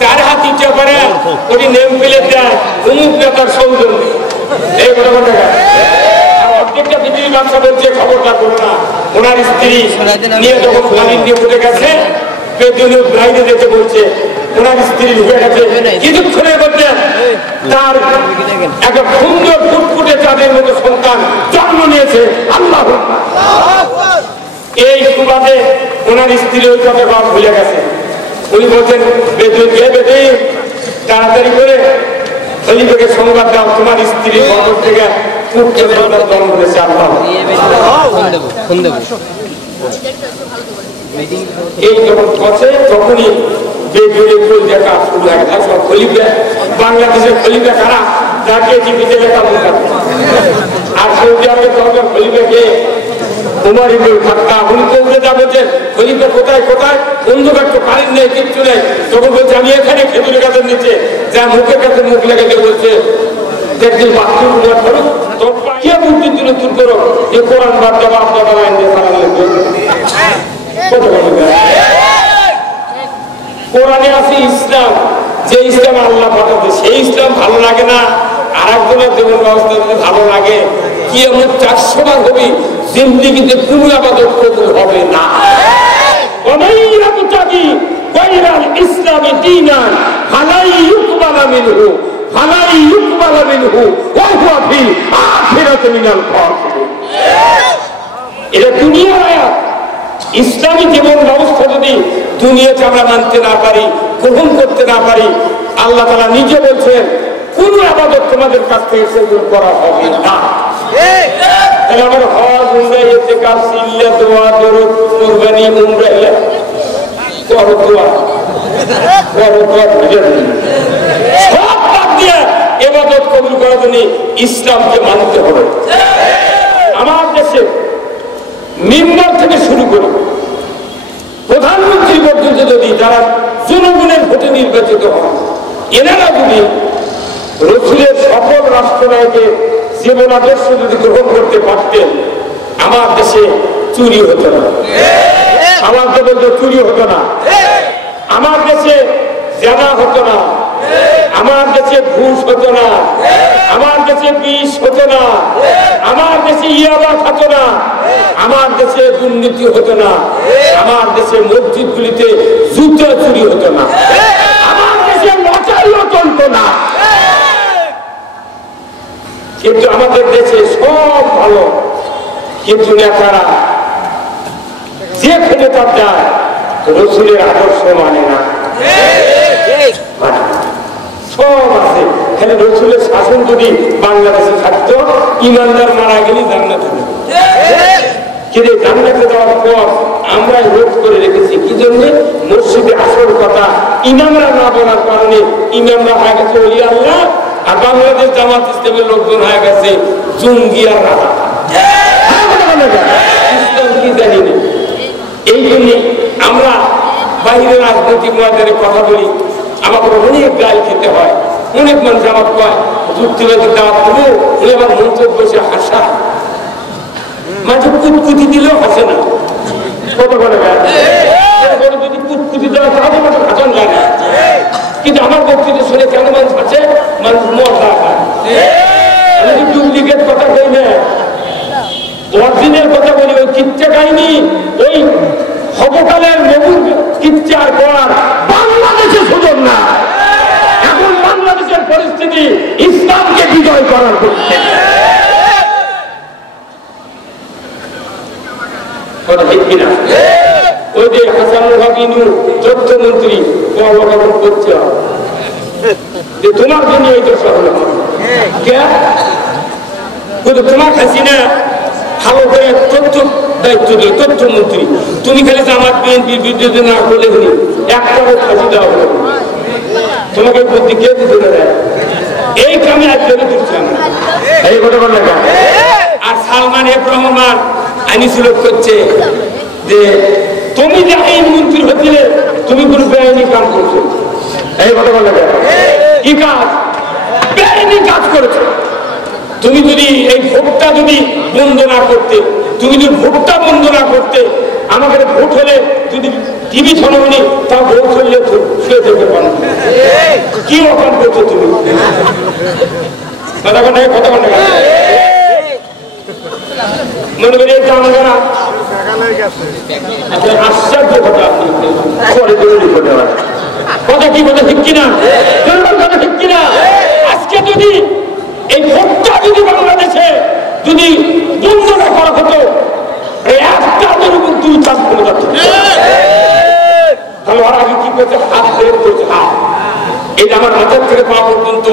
চার হাত ইচ্ছা করে ওটি নেম ফেলে দেয় অমুক নেতার সৌজন্যে এই ঘটনা প্রত্যেকটা পৃথিবীর ব্যবসা বলছে খবরদার করো না। ওনার স্ত্রী নিয়ে যখন পানি দিয়ে উঠে গেছে পেট্রোলের বাইরে যেতে বলছে ওনার স্ত্রী ঢুকে গেছে কিছুক্ষণের মধ্যে তার একটা সুন্দর ফুটফুটে চাঁদের মতো সন্তান জন্ম নিয়েছে। আল্লাহ এই সুবাদে ওনার স্ত্রী ওই কথা বাদ ভুলে গেছে। উনি বলছেন বেদুন কে বেদুন তাড়াতাড়ি করে খলিফাকে সংবাদ দাও তোমার স্ত্রী বদর থেকে জন্ম করেছে। আল্লাহ এই যখন পথে তখনই দেখা শুরু হয়ে গেছে। সব খলিফা বাংলাদেশের খলিফা কারা যাকে জীবিতে লেখা মুখ আর সৌদি আরবে তখন খলিফাকে উমর ইবনে খাত্তাব উনি কৌলে যা বলছেন খলিফা কোথায় কোথায় অন্ধকার তো কারেন্ট নেই কিচ্ছু নেই তখন বলছে আমি এখানে খেজুরের গাছের নিচে যা মুখের কাছে মুখ লেগে বলছে দেখছি বাথরুম করো তোর কে বুদ্ধি তুলে তুল করো যে কোরআন বাদ দেওয়া আপনার আইন দিয়ে সারা লাগবে কোরআনে আছে ইসলাম যে ইসলাম আল্লাহ পাঠাতে সেই ইসলাম ভালো লাগে না আর একজনের জীবন ব্যবস্থা যদি ভালো লাগে কি এমন 400 বার হবি জিন্দিগিতে কোনো আবাদত কবুল হবে না। ইসলামী দীনান ফালাই ইউকবালা মিনহু ফালাই ইউকবালা মিনহু ওয়া হুয়া ফি আখিরাতি মিনাল খাসিরিন। এটা দুনিয়ার আয়াত। ইসলামী জীবন ব্যবস্থা যদি দুনিয়াতে আমরা মানতে না পারি গ্রহণ করতে না পারি আল্লাহ তাআলা নিজে বলছেন কোন ইবাদত তোমাদের কাছ থেকে কবুল করা হবে না। তাহলে আমার হজ উমরা ইতিকাফ সিল্লা দোয়া দরুদ কুরবানি উমরা করো দোয়া সব বাদ দিয়ে ইবাদত কবুল করার জন্য ইসলামকে মানতে হবে। আমার দেশে মিম্বার থেকে শুরু করে প্রধানমন্ত্রী পর্যন্ত যদি যারা জনগণের ভোটে নির্বাচিত হন এনারা যদি রসুলের সফল রাষ্ট্রনায়কের জীবন আদর্শ যদি গ্রহণ করতে পারতেন আমার দেশে চুরি হতো না, আমার দেশে চুরি হতো না, আমার দেশে জেনা হতো না, আমার দেশে ঘুষ হতো না, আমার দেশে বিষ হতো না, আমার দেশে ইয়াবা হতো না, আমার দেশে দুর্নীতি হতো না, আমার দেশে মসজিদগুলিতে জুতো চুরি হতো না, আমার দেশে লটারিও চলতো না। কিন্তু আমাদের দেশে সব ভালো কিন্তু নেতারা যে ক্ষমতা যায় রসুলের আদর্শ মানে না। সব আছে খালি রসুলের শাসন যদি বাংলাদেশে থাকতো ইমানদার মারা গেলে জান্নাতে কিন্তু জান্নাতে যাওয়ার পর আমরা রোধ করে রেখেছি কি জন্য মসজিদে আসল কথা ইমামরা না বলার কারণে ইমামরা হয়ে গেছে ওলি আল্লাহ আর বাংলাদেশ জামাত ইসলামের লোকজন হয়ে গেছে জঙ্গি আর রাজা। ইসলাম কি জানি না এই জন্য আমরা বাইরের রাজনৈতিক ময়দানে কথা বলি আমাকে অনেক গাল খেতে হয়। অনেক মানুষ আমার কয় যুক্তিবাদী দাওয়াত দেবো উনি আবার মঞ্চে বসে হাসা মাঝে কুতকুতি দিলেও হাসে না কত বলে যদি কুতকুতি দেওয়া তাহলে মাঝে হাসান যায় না কিন্তু আমার বক্তৃতা শুনে কেন মানুষ আছে মানুষ মজা খায়। আমি ডুপ্লিকেট কথা বলি না অরিজিনাল কথা বলি ওই কিচ্ছা কাহিনী ওই হবকালের নবুর কিচ্ছার পর বাংলাদেশে সুযোগ না। এখন বাংলাদেশের পরিস্থিতি ইসলামকে বিজয় করার করছে ওই যে হাসানুল হক ইনু তথ্যমন্ত্রী কর্মকর্তা করছে যে তোমার জন্য এই দশা হলো তোমার হাসিনা ভালো করে তথ্য দায়িত্ব দিল তথ্যমন্ত্রী তুমি খালি জামাত বিএনপির বিরুদ্ধে না করলে হলি একটাও ফাঁসি দেওয়া হলো তোমাকে বুদ্ধি কে দিতে দেয় এই কামে একজনে দিচ্ছে না এই কথা বলে আর সালমান এফ রহমান আইনি সুলভ করছে যে তুমি যে আইন মন্ত্রী হচ্ছিলে তুমি কোনো বেআইনি কাম করছো এই কথা বলে কি কাজ বেআইনি কাজ করেছো। তুমি যদি এই ভোটটা যদি বন্ধ না করতে তুমি যদি ভোটটা বন্ধ না করতে আমাদের ভোট হলে যদি টিভি শোনি তা ভোট হলে শুয়ে যেতে পারো কি অকান করছো তুমি কথা কথা কথা কথা মনে করি এই জানা জানা আশ্চর্য কথা আপনি কথা কি কথা ঠিক কিনা কথা ঠিক কিনা আজকে যদি এই ভোটটা যদি বাংলাদেশে যদি বন্ধ না করা হতো একটাদের উপর 2-4 করে যাচ্ছে তাহলে ওরা আগে কি করছে হাত বের করছে হাত এটা আমার মাথার থেকে পা পর্যন্ত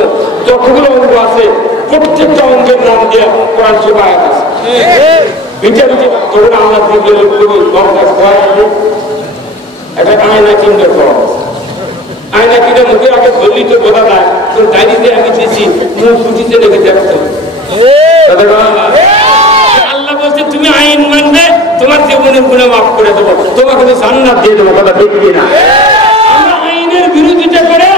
যতগুলো অঙ্গ আছে প্রত্যেকটা অঙ্গের নাম দিয়ে কোরআন শরীফ আয়াত আছে বিচার তখন আমরা দেখলে একটা আয়না কিনতে করো আয়না কিনে মুখের আগে ধরলি তো বোঝা যায় তোর ডায়েরিতে আমি দিয়েছি মুখ ফুটিতে রেখে যাচ্ছে আল্লাহ বলছে তুমি আইন মানবে তোমার জীবনের গুণে মাফ করে দেবো তোমাকে আমি জান্নাত দিয়ে দেবো কথা দেখবি না আমরা আইনের বিরোধিতা করে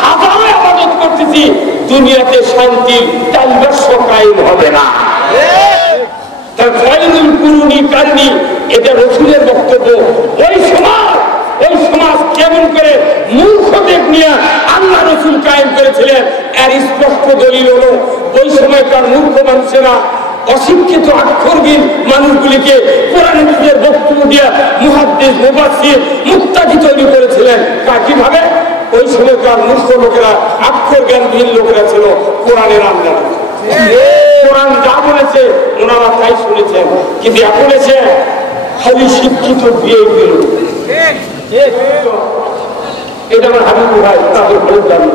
হাজারো ইবাদত করতেছি দুনিয়াতে শান্তির তালবর্ষ কায়েম হবে না তার ফাইনুল কুরুনি কারণী এটা রসুলের বক্তব্য ওই সমাজ কেমন করে মূর্খদের নিয়ে আল্লাহ রসুল কায়েম করেছিলেন এর স্পষ্ট দলিল হলো ওই সময়কার মূর্খ মানুষেরা অশিক্ষিত অক্ষরবিহীন মানুষগুলিকে কোরআনের বক্তব্য দিয়ে মুহাদ্দিস মুফাসসির মুত্তাকি তৈরি করেছিলেন কিভাবে ওই সময়কার মূর্খ লোকেরা অক্ষর জ্ঞানবিহীন লোকেরা ছিল কোরআনের আমদানি কোরআন যা বলেছে ওনারা তাই শুনেছেন কিন্তু এখন এসে খালি শিক্ষিত বিয়ে পেল এটা আমার হাবিবুর ভাই তাদের ফেরত দাবি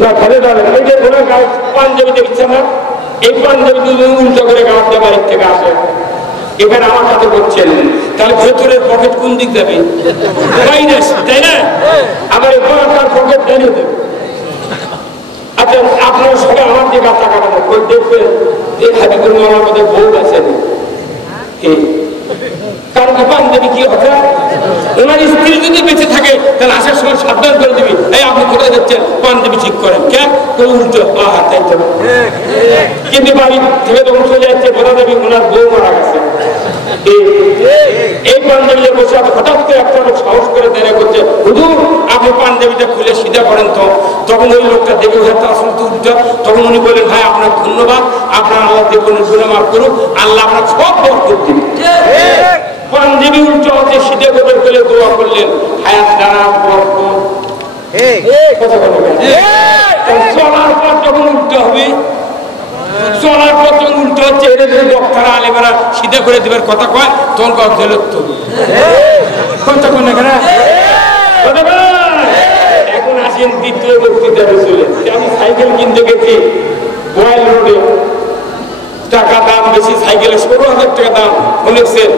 না ফেলে দাঁড়ান এই যে ওনার গায়ে পাঞ্জাবি দেখছে না এই পাঞ্জাবি উল্টো করে গাছ দিয়ে বাড়ির থেকে আসে এখানে আমার সাথে করছেন তাহলে ভেতরের পকেট কোন দিক যাবে তাই না আবার এরপর আপনার পকেট দাঁড়িয়ে দেবে আচ্ছা আপনারা সবাই আমার দিকে টাকা পাঠান দেখবেন এই হাবিবুর মাওলার মধ্যে বউ আছেন কারণ পাঞ্জাবি কি হবে ওনার স্ত্রী যদি বেঁচে থাকে তাহলে আসার সময় সাবধান করে দিবি এই আপনি কোথায় যাচ্ছেন পাঞ্জাবি ঠিক করেন কেন উল্টো কিন্তু বাড়ি থেকে তখন চলে যাচ্ছে বোঝা যাবি ওনার বউ মারা গেছে এই পাঞ্জাবিটা বসে হঠাৎ করে একটা লোক সাহস করে দাঁড়িয়ে করছে হুজুর আপনি পাঞ্জাবিটা খুলে সিধা করেন তো তখন ওই লোকটা দেখে হয়তো আসলে তো উল্টো তখন উনি বললেন ভাই আপনার ধন্যবাদ আপনার আল্লাহ জীবনের গুণে মাফ করুন আল্লাহ আপনার সব বরকত দিন পাঞ্জাবি উল্টো হতে সিধে করে ফেলে দোয়া করলেন হায়াত দ্বারা বরকত কথা বলবেন চলার পর যখন উল্টো হবে চলার পর যখন উল্টো হচ্ছে এদের ডক্টর আলেমেরা সিধা করে দেবার কথা কয় তখন কয় তো কথা কোন এখন আসেন দ্বিতীয় বক্তৃতা চলে আমি সাইকেল কিনতে গেছি গোয়াল রোডে টাকা দাম বেশি সাইকেলের 16,000 টাকা দাম বলেছেন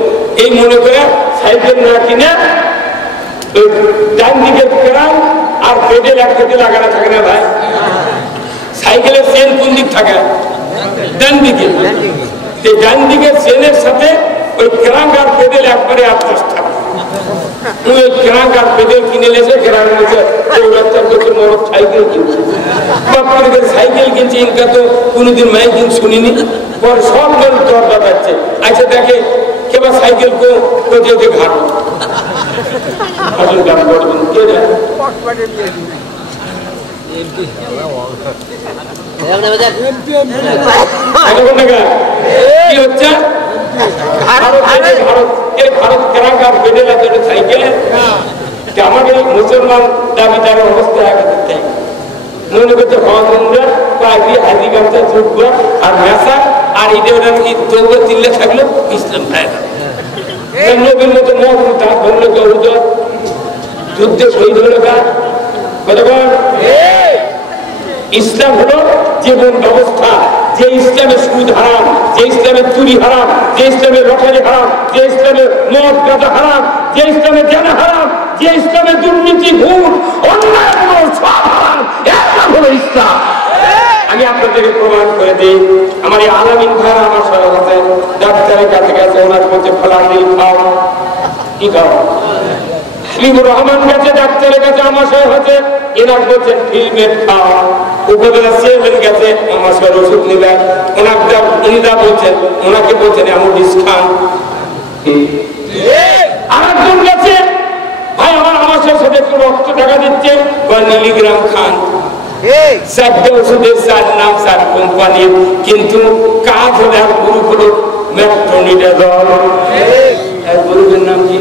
এই মনে করে সাইকেল না কিনে ডান দিকে ফেরান আর পেডেল একসাথে লাগানো থাকে না ভাই সাইকেলের চেন কোন দিক থাকে ডান দিকে ডান দিকের চেনের সাথে ওই ক্রাঙ্ক আর পেডেল একবারে অ্যাডজাস্ট থাকে ওই ক্রাঙ্ক আর পেডেল কিনে লেছে ক্রাঙ্ক লেছে সাইকেল কিনছে সাইকেল কিনছে ইনকা তো কোনোদিন মাইকিং শুনিনি পর সব মানুষ দরজা পাচ্ছে আচ্ছা দেখে কেবা সাইকেল কো যেতে ঘাট আসলে গান করবেন কে জানে কি হচ্ছে ভারত কেরাকার বেডেল আছে সাইকেলে আমাদের মুসলমান দাবিদার অবস্থা আগে মনে করতে হওয়া পাগড়ি হাজি গামছা চুপবা আর মেসা আর ঈদের তৌবা তিল্লে থাকলো ইসলাম ভাই নবীর মতো মত তার ধরলো কেউ যুদ্ধে শহীদ হলো কার ইসলাম হলো জীবন ব্যবস্থা যে ইসলামের সুদ হারাম যে ইসলামের চুরি হারাম যে ইসলামের লটারি হারাম যে ইসলামের মদ গাঁজা হারাম যে ইসলামের জানা হারাম যে ইসলামের দুর্নীতি ঘুষ অন্যায় সব হারাম এটা হলো ইসলাম আমি আপনাদেরকে প্রমাণ করে দিই আমার এই আলামিন ভাইরা আমার সাথে আছে ডাক্তারের কাছে গেছে ওনার বলছে ফলানি খাও কি খাও হাবিবুর রহমান গেছে ডাক্তারের কাছে আমার সাথে হচ্ছে এনার বলছেন ফিল্মের খাওয়া উপজেলা চেয়ারম্যান গেছে আমার সাথে ওষুধ নিলেন উনিরা বলছেন ওনাকে বলছেন এমন ডিসকাউন্ট আরেকজন গেছে ভাই আমার একটু রক্ত টাকা দিচ্ছে বা মিলিগ্রাম খান, 4টে ওষুধের 4 নাম 4 কোম্পানির, কিন্তু কাজ হলে আর গ্রুপ হলো মেট্রোনিডাজল। গ্রুপের নাম কি?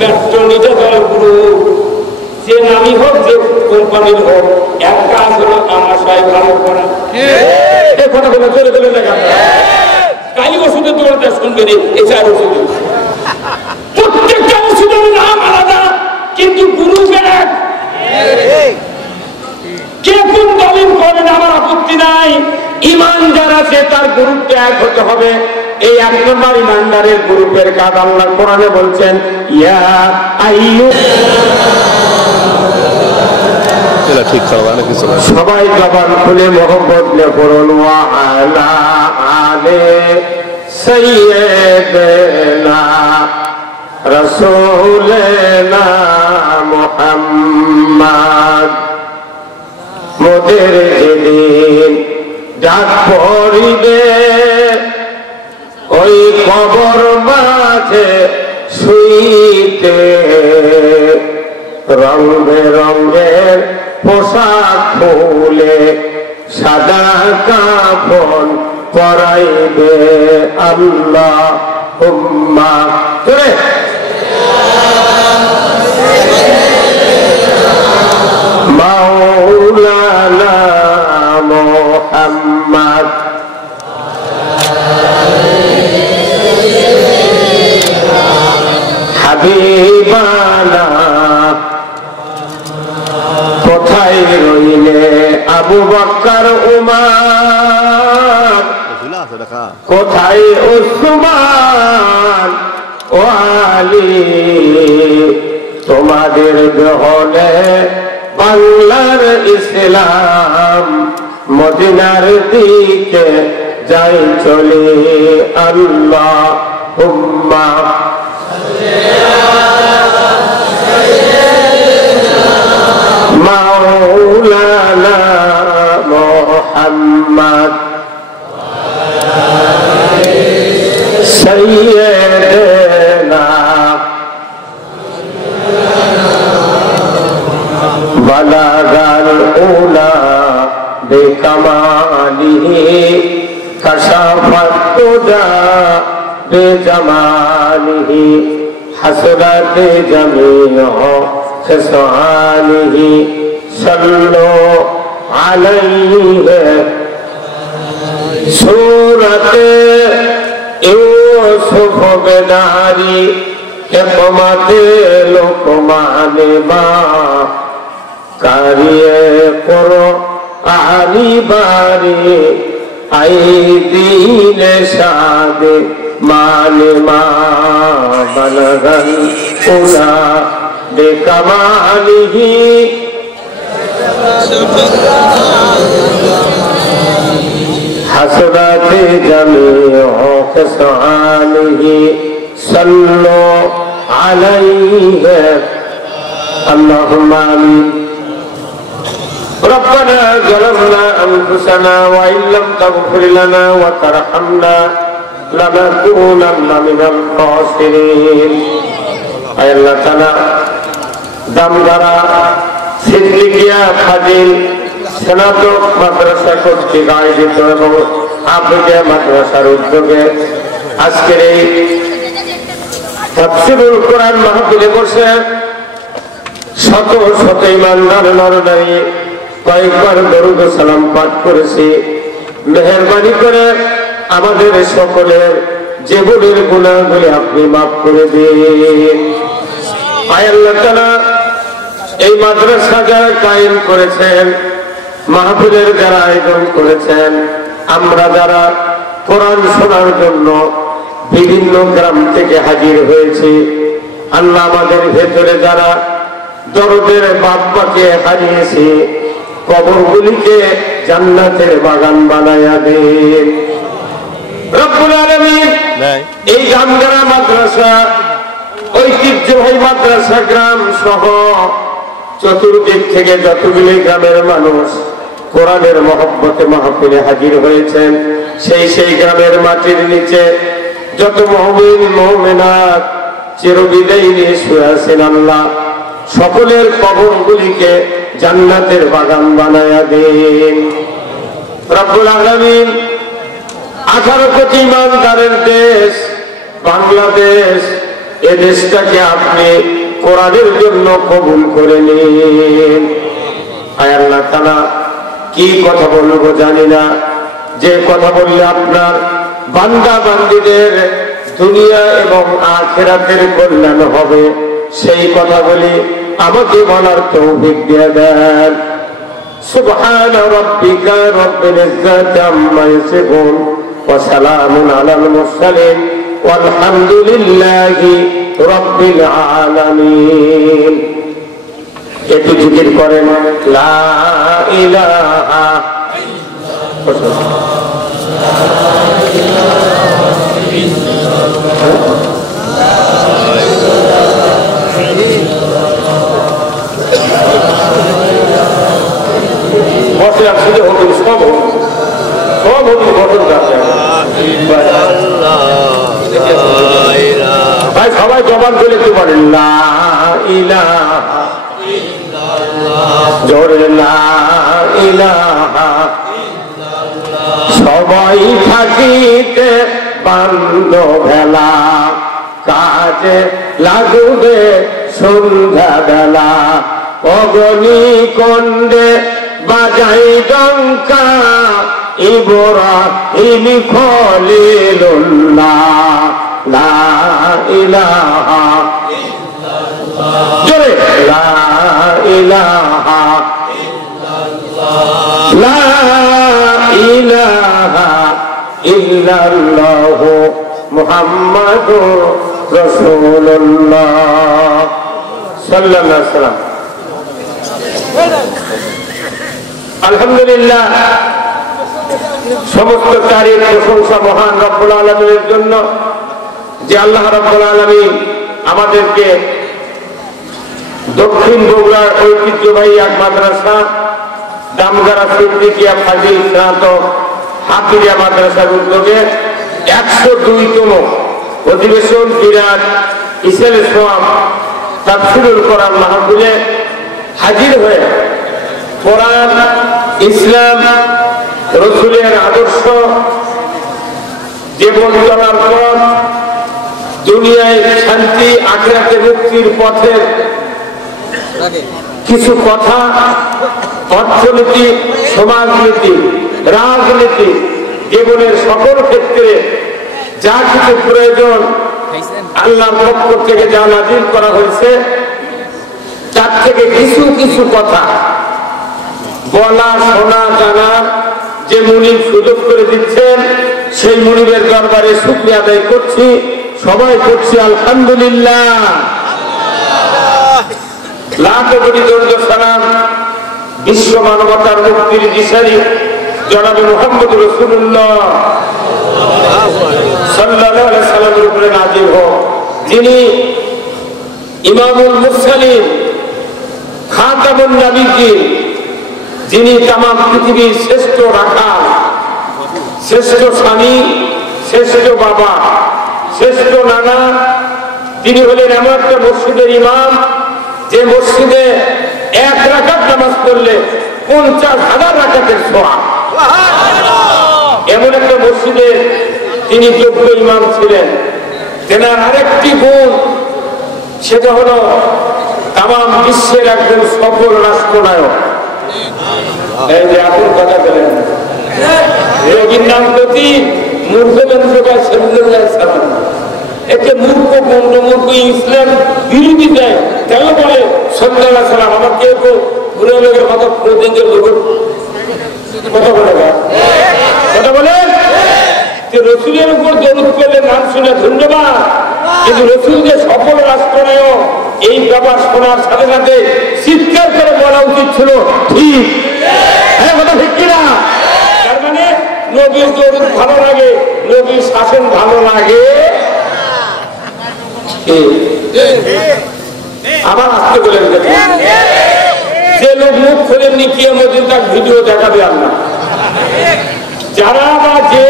Metronidazole group. যে নামই হোক, যে কোম্পানির হোক, এক কাজ হলো আমাশয় ভালো করা। এই কথাগুলো চলে চলে দেখা কালি ওষুধের দৌড়টা শুনবেন, এই 4 ওষুধে প্রত্যেকটা ওষুধের নাম আলাদা, কিন্তু গ্রুপ এক। কে কোন দলিল করেন আমার আপত্তি নাই, ইমান যার আছে তার গ্রুপটা এক হতে হবে। এই 1 নম্বর ইমানদারের গ্রুপের কাজ আল্লাহ কোরআনে বলছেন, ইয়া সবাই জবান খুলে মোহাম্মদ নিয়ে পড়ুন, ওয়া আলা আলে সাইয়্যিদিনা রাসূলিনা মুহাম্মদ। মোদের যেদিন ডাক পড়িবে ওই কবর মাঝে শুইতে, রং বেরঙের পোশাক খুলে সাদা কাফন পরাইবে আল্লাহুম্মা মাওলানা মুহাম্মদ। হাবিবানা কোথায় রইলে আবু বকর উমর, কোথায় উসমান ও আলী, তোমাদের গ্রহণে বাংলার ইসলাম মদিনার দিকে যাই চলে আল্লাহুম্মা মাওলানা মুহাম্মদ সাইয়্যিদিনা বালাগাল উলা বিকামালিহি কাশাফাত তুজা বিজামালিহি হাসরাত জামিউ খিসালিহি সাল্লু আলাইহি। সূরাতে ইউসুফ বেনারি হিকমতে লোকমানে মা কারিয়ে কুরআনি বারি আইদিন শাদে মানে মা বলগন উলা বেকামালিহি হাসরাতে জামিউ খিসালিহি সাল্লু আলাইহি আল্লাহুম্মা আমিন। ربنا ظلمنا أنفسنا وإن لم تغفر لنا وترحمنا لنكونن من الخاسرين। أي الله تعالى দামগারা সিদ্দিকিয়া ফাজিল স্নাতক মাদ্রাসা কর্তৃক আয়োজিত এবং আফ্রিকা মাদ্রাসার উদ্যোগে আজকের এই তাফসীরুল কোরআন মাহফিলে বসে শত শত ইমানদার নরনারী কয়েকবার দরুদ ও সালাম পাঠ করেছি। মেহেরবানি করে আমাদের সকলের জীবনের গুনাহগুলি আপনি মাফ করে দিন। আয় আল্লাহ তাআলা এই মাদ্রাসা যারা কায়েম করেছেন, মাহফিলের যারা আয়োজন করেছেন, আমরা যারা কোরআন শোনার জন্য বিভিন্ন গ্রাম থেকে হাজির হয়েছি, আল্লাহ আমাদের ভেতরে যারা দরদের বাপ্পাকে হারিয়েছি, কবরগুলিকে জান্নাতের বাগান বানায়া দেন রব্বুল আলামিন। এই জামগারা মাদ্রাসা ঐতিহ্যবাহী মাদ্রাসা গ্রাম সহ চতুর্দিক থেকে যতগুলি গ্রামের মানুষ কোরআনের মহব্বতে মাহফিলে হাজির হয়েছেন, সেই গ্রামের মাটির নিচে যত মুমিন মুমিনাত চিরবিদায় নিয়ে শুয়ে আছেন, আল্লাহ সকলের কবরগুলিকে জান্নাতের বাগান বানায়া দিন। রব্বুল আলামিন 18 কোটি ইমানদারের দেশ বাংলাদেশ, এ দেশটাকে আপনি কোরআনের জন্য কবুল করে নিন। আয় আল্লাহ তাআলা, কি কথা বলবো জানি না, যে কথা বললে আপনার বান্দা বান্দীদের দুনিয়া এবং আখিরাতের কল্যাণ হবে, সেই কথা বলি আমাকে বলার তৌফিক দিয়ে দেন। সুবহান রাব্বিকা রব্বিল ইজ্জাতি আম্মা ইয়াসিফুন ওয়া সালামুন আলাল মুরসালিন ওয়ালহামদুলিল্লাহি রাব্বিল আলামিন। একটু জিকির করেন লা ইলাহা বসলাম শুধু হুকুম সব হুকুম ঘটন ভাই, সবাই জবান করে একটু বলেন লা ইলাহা জোরে লা ইলাহা। সবাই থাকিতে বান্ধ ভেলা, কাজে লাগবে সন্ধ্যা বেলা। অগনি কন্ডে বাজাই ডঙ্কা, ইব্রাহিম খলিলুল্লাহ। লা ইলাহা জোরে লা ইলাহা লা ইলাহা ইল্লাল্লাহু মুহাম্মাদুর রাসূলুল্লাহ সাল্লাল্লাহু আলাইহি ওয়াসাল্লাম। আলহামদুলিল্লাহ, সমস্ত তারিফ প্রশংসা মহান রব্বুল আলামিনের জন্য, যে আল্লাহ রব্বুল আলামিন আমাদেরকে দক্ষিণ বগুড়ার ঐতিহ্যবাহী এক মাদ্রাসা দামগারা সিদ্দিকিয়া ফাজিল স্নাতক হাফিজিয়া মাদ্রাসার উদ্যোগে 102তম অধিবেশন বিরাট ইসলামে সোয়াব তাফসীরুল কোরআন মাহফিলে হাজির হয়ে কোরআন, ইসলাম, রাসূলের আদর্শ, জীবন চলার পথ, দুনিয়ায় শান্তি আখিরাতে মুক্তির পথের কিছু কথা, অর্থনীতি, সমাজনীতি, রাজনীতি, জীবনের সকল ক্ষেত্রে যা কিছু প্রয়োজন আল্লাহর পক্ষ থেকে যা নাযিল করা হয়েছে, তার থেকে কিছু কিছু কথা বলা, শোনা, জানা যে মুনিব সুযোগ করে দিচ্ছেন, সেই মুনিবের দরবারে শুকরিয়া আদায় করছি। সবাই করছি আলহামদুলিল্লাহ। লাখ কোটি দরুদ সালাম বিশ্ব মানবতার মুক্তির দিশারি জনাবে মুহাম্মদ রাসূলুল্লাহ সাল্লাল্লাহু আলাইহি সাল্লামের উপরে নাযিল হোক, যিনি ইমামুল মুরসালিন, খাতামুন নবীয়্যিন, যিনি তামাম পৃথিবীর শ্রেষ্ঠ রাখাল, শ্রেষ্ঠ স্বামী, শ্রেষ্ঠ বাবা, শ্রেষ্ঠ নানা। তিনি হলেন এমন একটা মসজিদের ইমাম, যে মসজিদে 1 রাকাত নামাজ পড়লে 50,000 রাকাতের সওয়াব। এমন একটা মসজিদে তিনি যোগ্য ইমাম ছিলেন। তেনার আরেকটি গুণ, সেটা হলো তামাম বিশ্বের একজন সফল রাষ্ট্রনায়ক। এই যে আপন কথা বলেন, রোগীর নাম প্রতি মূর্খ বংশকার শহীদুল্লাহ সালাম, একে মূর্খ গণ্ডমূর্খ ইসলাম বিরোধী দেয়, কেন বলে সাল্লাল্লাহু আলাইহি সাল্লাম আমাকে কেউ বুড়ো লোকের কথা প্রতিদিন কথা বলে কথা বলেন যে রসুলের উপর দরুদ পড়লে নাম শুনে ধন্যবাদ, কিন্তু রসুল যে সফল রাষ্ট্রনায়ক এই ব্যাপার শোনার সাথে সাথে চিৎকার করে বলা উচিত ছিল ঠিক। হ্যাঁ, কথা ঠিক কিনা? তার মানে নবীর দরুদ ভালো লাগে, নবীর শাসন ভালো লাগে। আবার আসতে বলেন, যে লোক মুখ খোলেননি কিয়ামত দিন তার ভিডিও দেখাবে আল্লাহ। যারা বা যে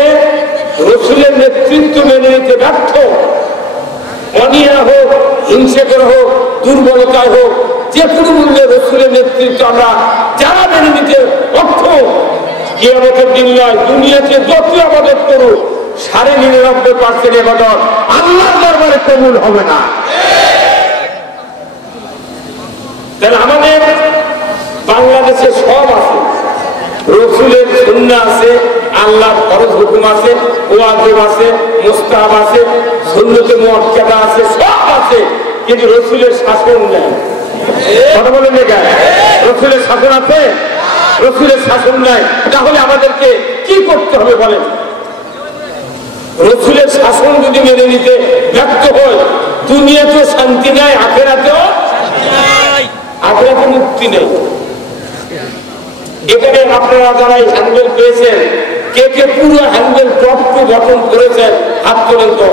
রসুলের নেতৃত্ব মেনে নিতে ব্যর্থ, অনিয়া হোক, হিংসেকর হোক, দুর্বলতায় হোক, যে কোনো মূল্যে রাসূলের নেতৃত্ব আমরা যারা মেনে নিতে অর্থ, কিয়ামতের দিন নয়, দুনিয়াতে যত ইবাদত করুক 99.9% ইবাদত আল্লাহর দরবারে কবুল হবে না। তাহলে আমাদের বাংলাদেশে সব আছে, রাসূলের সুন্নাহ আছে, আল্লাহর ফরজ হুকুম আছে, ওয়াজিব আছে, মুস্তাহাব আছে, সুন্নতে মুআক্কাদা আছে, সব আছে, কিন্তু রাসূলের শাসন নেই। কথা বলেন না কেন? রাসূলের শাসন আছে, রাসূলের শাসন নাই, তাহলে আমাদেরকে কি করতে হবে বলেন? রাসূলের শাসন যদি মেনে নিতে ব্যর্থ হয়, দুনিয়াতেও শান্তি নাই, আখিরাতেও আখিরাতে মুক্তি নেই। এখানে আপনারা যারা এই হ্যান্ডেল পেয়েছেন, কে কে পুরো হ্যান্ডেল টপ টু বটম করেছেন হাত তোলেন তো।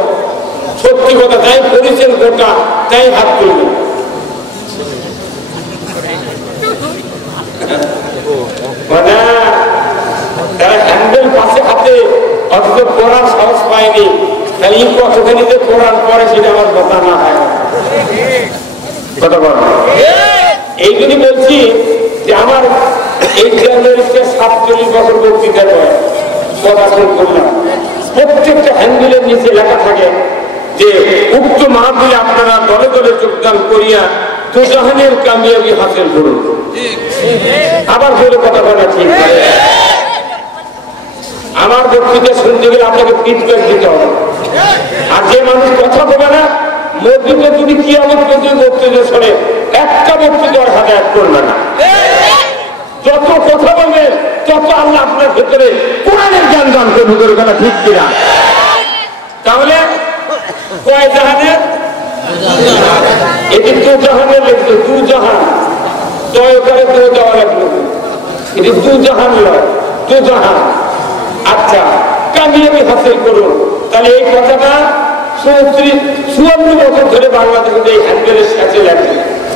সত্যি কথা, তাই করেছেন গোটা, তাই হাত তুলবেন। মানে তারা হ্যান্ডেল পাশে হাতে অথচ কোরআন সাহস পায়নি, তাহলে এই কতখানি যে কোরআন পড়ে সেটা আমার কথা না হয়। কথা বল, এই জন্যই বলছি যে আমার এই জানুয়ারিতে 47 বছর বক্তৃতা হয়, পড়াশোনা করলাম। প্রত্যেকটা হ্যান্ডেলের নিচে লেখা থাকে যে উক্ত মাহফিলে আপনারা দলে দলে যোগদান করিয়া দুজাহানের কামিয়াবি হাসিল করুন। আবার বলে কথা বলা ঠিক, আমার বক্তৃতা শুনতে গেলে আপনাকে ফিডব্যাক দিতে হবে। আর যে মানুষ কথা বলে না, মসজিদে যদি কিয়ামত পর্যন্ত বক্তৃতা শোনে, একটা বক্তৃতা হেদায়েত করবে না। যত কথা বলবেন তত আল্লাহ আপনার ভেতরে কোরআনের জ্ঞান দান করবে, কথা ঠিক কিনা? তাহলে কয় জাহানের? এটি দু জাহানের লিখলো, দু জাহান, দয়কারে দু দেওয়া লাগলো, এটি দু জাহান নয়, দু জাহান। আচ্ছা, কামিয়াবি হাসিল করুন। তাহলে এই কথাটা 54 বছর ধরে বাংলাদেশে এই হ্যান্ডেলের সাথে লাগে,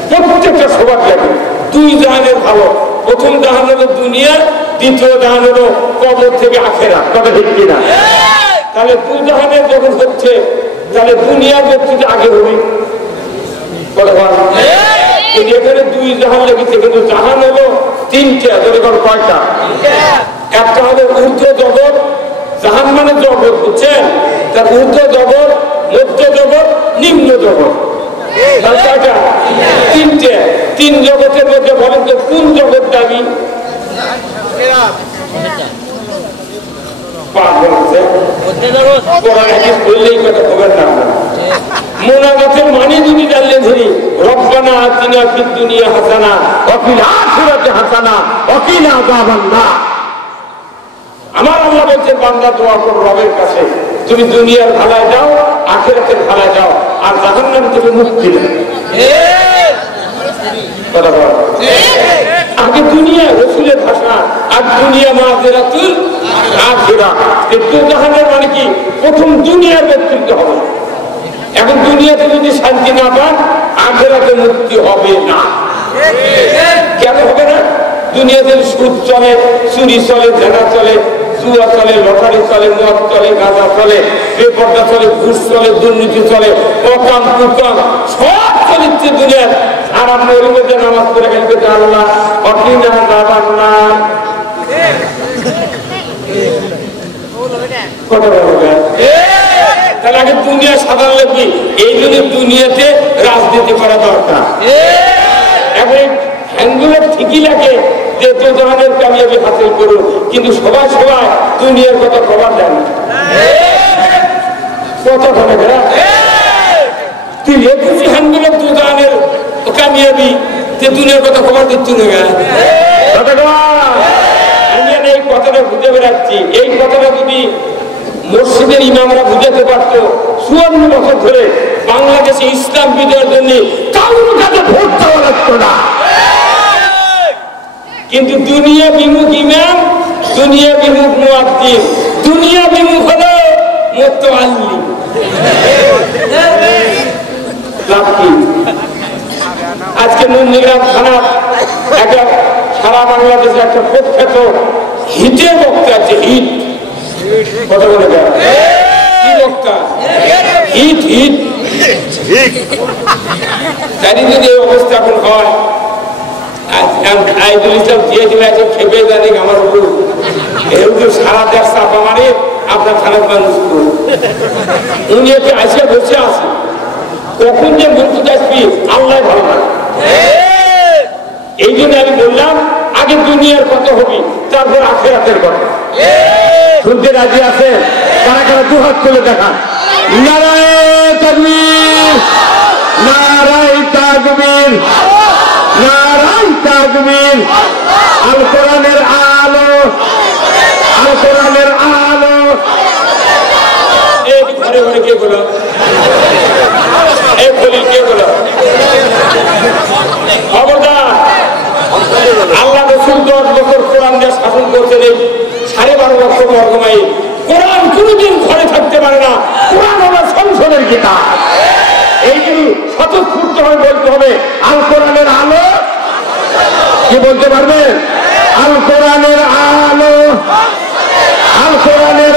প্রত্যেকটা সবার লাগে। দুই জাহানের ভালো, প্রথম জাহান হলো দুনিয়া, দ্বিতীয় জাহান হলো কবর থেকে আখেরাত, কথা ঠিক কিনা? তাহলে দু জাহানের যখন হচ্ছে, তাহলে দুনিয়ার বক্তৃতা আগে হবে। কিন্তু এখানে দুই জাহান লেগেছে, কিন্তু জাহান হলো তিনটা, যেরকম কয়টা? একটা হলো ঊর্ধ্ব জগৎ, জাহান মানে জগৎ, বুঝছেন? তার ঊর্ধ্ব জগৎ, মধ্য জগৎ, নিম্ন জগৎ, কয়টা? তিনটে। তিন জগতের মধ্যে বলেন তো কোন জগৎ দাবি? মোনাজাতের মানে যদি জানলেন ধরি, রব্বানা আতিনা ফিদ দুনিয়া হাসানা ওয়া ফিল আখিরাতি হাসানা ওয়া কিনা আযাবান্নার। আমার আল্লাহ বলছেন, বান্দা দোয়া করো রবের কাছে, তুমি দুনিয়ার ভালায় যাও, আখিরাতের ভালায় যাও, আর জাহান্নাম থেকে মুক্তি দাও। আগে দুনিয়া রাসূলের ভাষা, আর দুনিয়া মাযরাতুল আখিরাহ। জাহান্নামের মানে কি? প্রথম দুনিয়ার বক্তৃতা হবে। এখন দুনিয়াতে যদি শান্তি না পান, আখিরাতে মুক্তি হবে না। কেন হবে না? দুনিয়াতে সুদ চলে, চুরি চলে, জেনা চলে, জুয়া চলে, লটারি চলে, মদ চলে, গাঁজা চলে, বেপরদা চলে, ঘুষ চলে, দুর্নীতি চলে, অকাম কুকাম সব চলিচ্ছে দুনিয়ার। আর আপনি ওর মধ্যে নামাজ পড়ে গেলে আল্লাহ অকিনা যাবান্নার, কথা বলবেন। তাহলে আগে দুনিয়া সাধারণ লাগবে, এই জন্য দুনিয়াতে রাজনীতি করা দরকার। এখন হ্যান্ডেলের ঠিকই লাগে যে দু জাহানের কামিয়াবি হাসিল করুন, কিন্তু সবাই সবাই দুনিয়ার কথা খবর দেন না। কথা ধরে গেলা তুই লেখুছি হ্যান্ডেলের দু জাহানের কামিয়াবি, যে দুনিয়ার কথা খবর দিচ্ছি না। আমি এই কথাটা বুঝে বেড়াচ্ছি, এই কথাটা যদি মসজিদের ইমামরা বুঝাতে পারত, 54 বছর ধরে বাংলাদেশে ইসলাম বিজয়ের জন্য কারোর কাছে ভোট দেওয়া লাগতো না। কিন্তু দুনিয়া বিমুখ ইমাম, দুনিয়া বিমুখ মুয়াজ্জিন, দুনিয়া বিমুখ হলো মুতাআল্লিম। আজকে নন্দীগ্রাম থানা একটা সারা বাংলাদেশে একটা প্রখ্যাত হিটের বক্তা আছে, হিট। কথা বলে কি বক্তা? হিট হিট জানি যদি এই অবস্থা এখন হয়, আইদুল ইসলাম দিয়ে দিলে আছে খেপে জানি আমার উপর এর সারা দেশ চাপা মারে আপনার থানার মানুষ উনি এতে আসে বসে আছে, কখন যে বলতে চাইছি আল্লাহ ভালো লাগে। এই জন্য আমি বললাম আগে দুনিয়ার কথা হবি, তারপর আখিরাতের কথা। শুনতে রাজি আছে? কারা কারা দু হাত তুলে দেখান। নারায়ে তাকবীর, নারায়ে তাকবীর, নারায়ে তাকবীর। আল কোরআনের আলো, আল কোরআনের আলো। এই ঘরে ঘরে কে বলো, এই খলিল কে বলো? খবরদার, আল্লাহ রাসূল 10 বছর কোরআন দিয়ে শাসন করছেন, এই 12.5 লক্ষ বর্গ মাইল। কোরআন কোনদিন ঘরে থাকতে পারে না, কোরআন হলো সংসদের কিতাব। এই জন্য স্বতঃস্ফূর্ত হয়ে বলতে হবে আল কোরআনের আলো। কি বলতে পারবেন? আল কোরআনের আলো, আল কোরআনের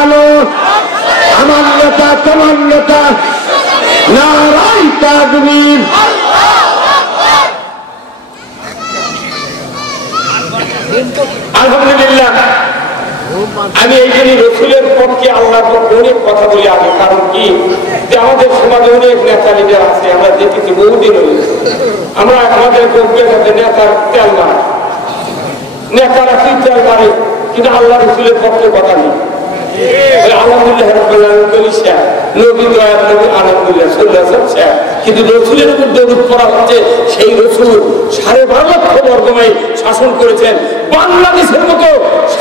আলো। আমার নেতা, তোমার নেতা, নারায়ে তাকবীর। আলহামদুলিল্লাহ, আমি এই জন্য রসুলের পক্ষে আল্লাহর পক্ষে অনেক কথা বলি আগে। কারণ কি, যে আমাদের সমাজে অনেক নেতা লিডার আছে, আমরা দেখেছি বহুদিন হয়েছে। আমরা আমাদের গর্বের সাথে নেতার তেল মারে, নেতারা কি তেল মারে, কিন্তু আল্লাহ রসুলের পক্ষে কথা নেই। আলহামদুলিল্লাহ রাব্বিল আলামিন শাহ, নবী দয়ার নবী আলহামদুলিল্লাহ সাল্লাল্লাহু আলাইহি ওয়াসাল্লাম। কিন্তু রসুলের উপর দরুদ পড়া হচ্ছে, সেই রসুল 12.5 লক্ষ বর্গ মাইল শাসন করেছেন। বাংলাদেশের মতো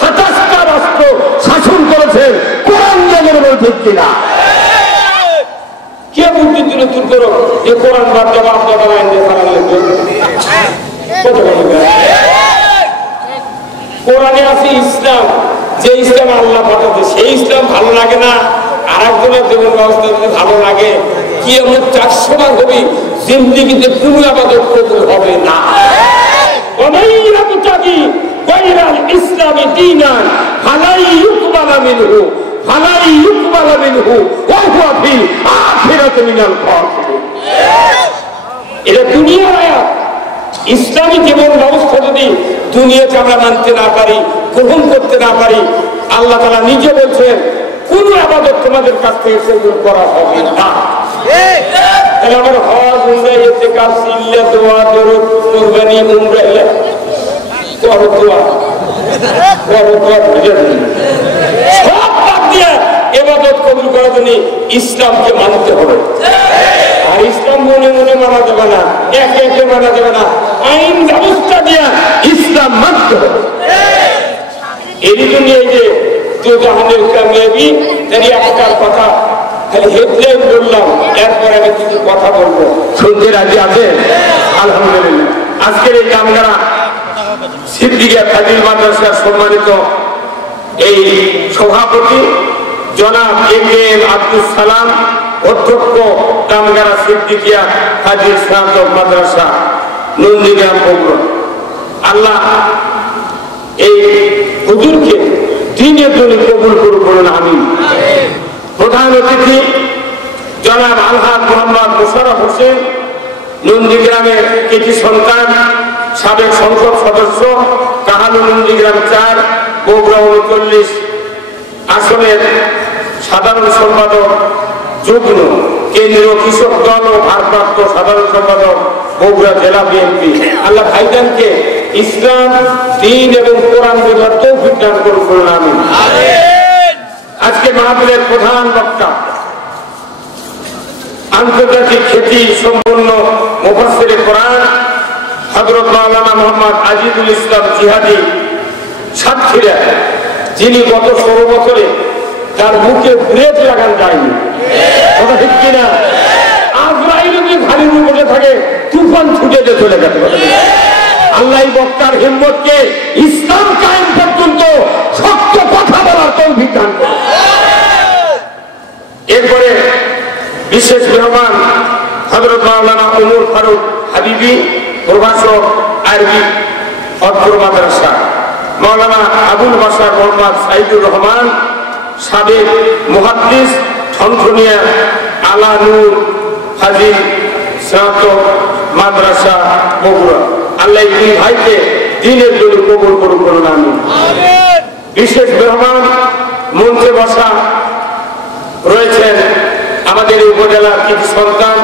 27টা রাষ্ট্র শাসন করেছেন। কোরআন জগের বল ঠিক কিনা? কে বুদ্ধি তুলে তুল করো যে কোরআন বাদ দেওয়া আপনাদের আইন দিয়ে চালানো লাগবে? কত বলবে? কোরআনে আছে ইসলাম, যে ইসলাম আল্লাহ পাঠাতে, সেই ইসলাম ভালো লাগে না, আর একজনের জীবন ব্যবস্থা যদি ভালো লাগে, কি এমন 400 বার হবে, জিন্দিগিতে কোনো আবাদত কবুল হবে না। ইসলামী দীনান ফালাই ইউকবালা মিনহু, ফালাই ইউকবালা মিনহু ওয়া হুয়া ফিল আখিরাতি মিনাল খাসিরিন। এটা দুনিয়ার আয়াত। ইসলামী জীবন ব্যবস্থা যদি দুনিয়াতে আমরা মানতে না পারি, গ্রহণ করতে না পারি, আল্লাহ তাআলা নিজে বলছেন কোন ইবাদত তোমাদের কাছ থেকে কবুল করা হবে না। তাহলে আমার হজ, উমরা, ইতিকাফ, সিল্লা, দোয়া, দরুদ, কুরবানি, উমরা, করো দোয়া, করো দোয়া, সব বাদ দিয়ে ইবাদত কবুল করার জন্য ইসলামকে মানতে হবে। আর ইসলাম মনে মনে মানা যাবে না, একে একে মানা যাবে না, আইন ব্যবস্থা দিয়ে ইসলাম মানতে হবে। এর জন্য এই যে জাহানের কামিয়াবি, তারই একটা কথা খালি হেডলাইন বললাম, এরপরে আমি কিছু কথা বলবো। শুনতে রাজি আছে? আলহামদুলিল্লাহ। আজকের এই কামগাড়া সিদ্দিকিয়া ফাজিল মাদ্রাসার সম্মানিত এই সভাপতি জনাব এ.কে.এম. আব্দুল সালাম, অধ্যক্ষ কামগাড়া সিদ্দিকিয়া ফাজিল স্নাতক মাদ্রাসা নন্দীগ্রাম পৌর। আল্লাহ এই হুজুরকে দিনের জন্য কবুল করুন, বলুন আমিন। প্রধান অতিথি জনাব আলহাজ মোহাম্মদ মোশাররফ হোসেন, নন্দীগ্রামের কৃতি সন্তান, সাবেক সংসদ সদস্য, কাহালু নন্দীগ্রাম 4 বগুড়া 39 আসনের সাধারণ সম্পাদক, যুগ্ম কেন্দ্রীয় কৃষক দল ও ভারপ্রাপ্ত সাধারণ সম্পাদক বগুড়া জেলা বিএনপি। আল্লাহ ভাইজানকে ইসলাম, দ্বীন এবং কোরআন বোঝার তৌফিক দান করুন, বলুন আমিন। আজকে মাহফিলের প্রধান বক্তা, আন্তর্জাতিক খ্যাতি সম্পন্ন মুফাসসিরে কোরআন হযরত মাওলানা মুহাম্মদ আজিজুল ইসলাম জিহাদি সাতক্ষীরা, যিনি গত 16 বছরে তার মুখে ব্রেক লাগান যায়নি। কথা ঠিক কিনা? আজরাইল যদি ঘাড়ির উপরে থাকে, তুফান ছুটে যে চলে যেতে পারে। আল্লাহ বক্তার হিম্মতকে ইসলাম কায়েম পর্যন্ত শক্ত কথা বলার তৌফিক দান করুন। এরপরে বিশেষ মেহমান হযরত মাওলানা ওমর ফারুক হাবিবি, প্রভাষক, আরবি অত্র মাদ্রাসা, মাওলানা আবুল বাশার মোহাম্মদ সাইদুর রহমান, সাবেক মুহাদ্দিস, ঠনঠনিয়া আলা নূর হাজি স্নাতক মাদ্রাসা বগুড়া। আল্লাহ এই দুই ভাইকে দিনের জন্য কবুল করুন, বলুন আমিন। বিশেষ মেহমান মঞ্চে বসা রয়েছেন আমাদের উপজেলার কিছু সন্তান,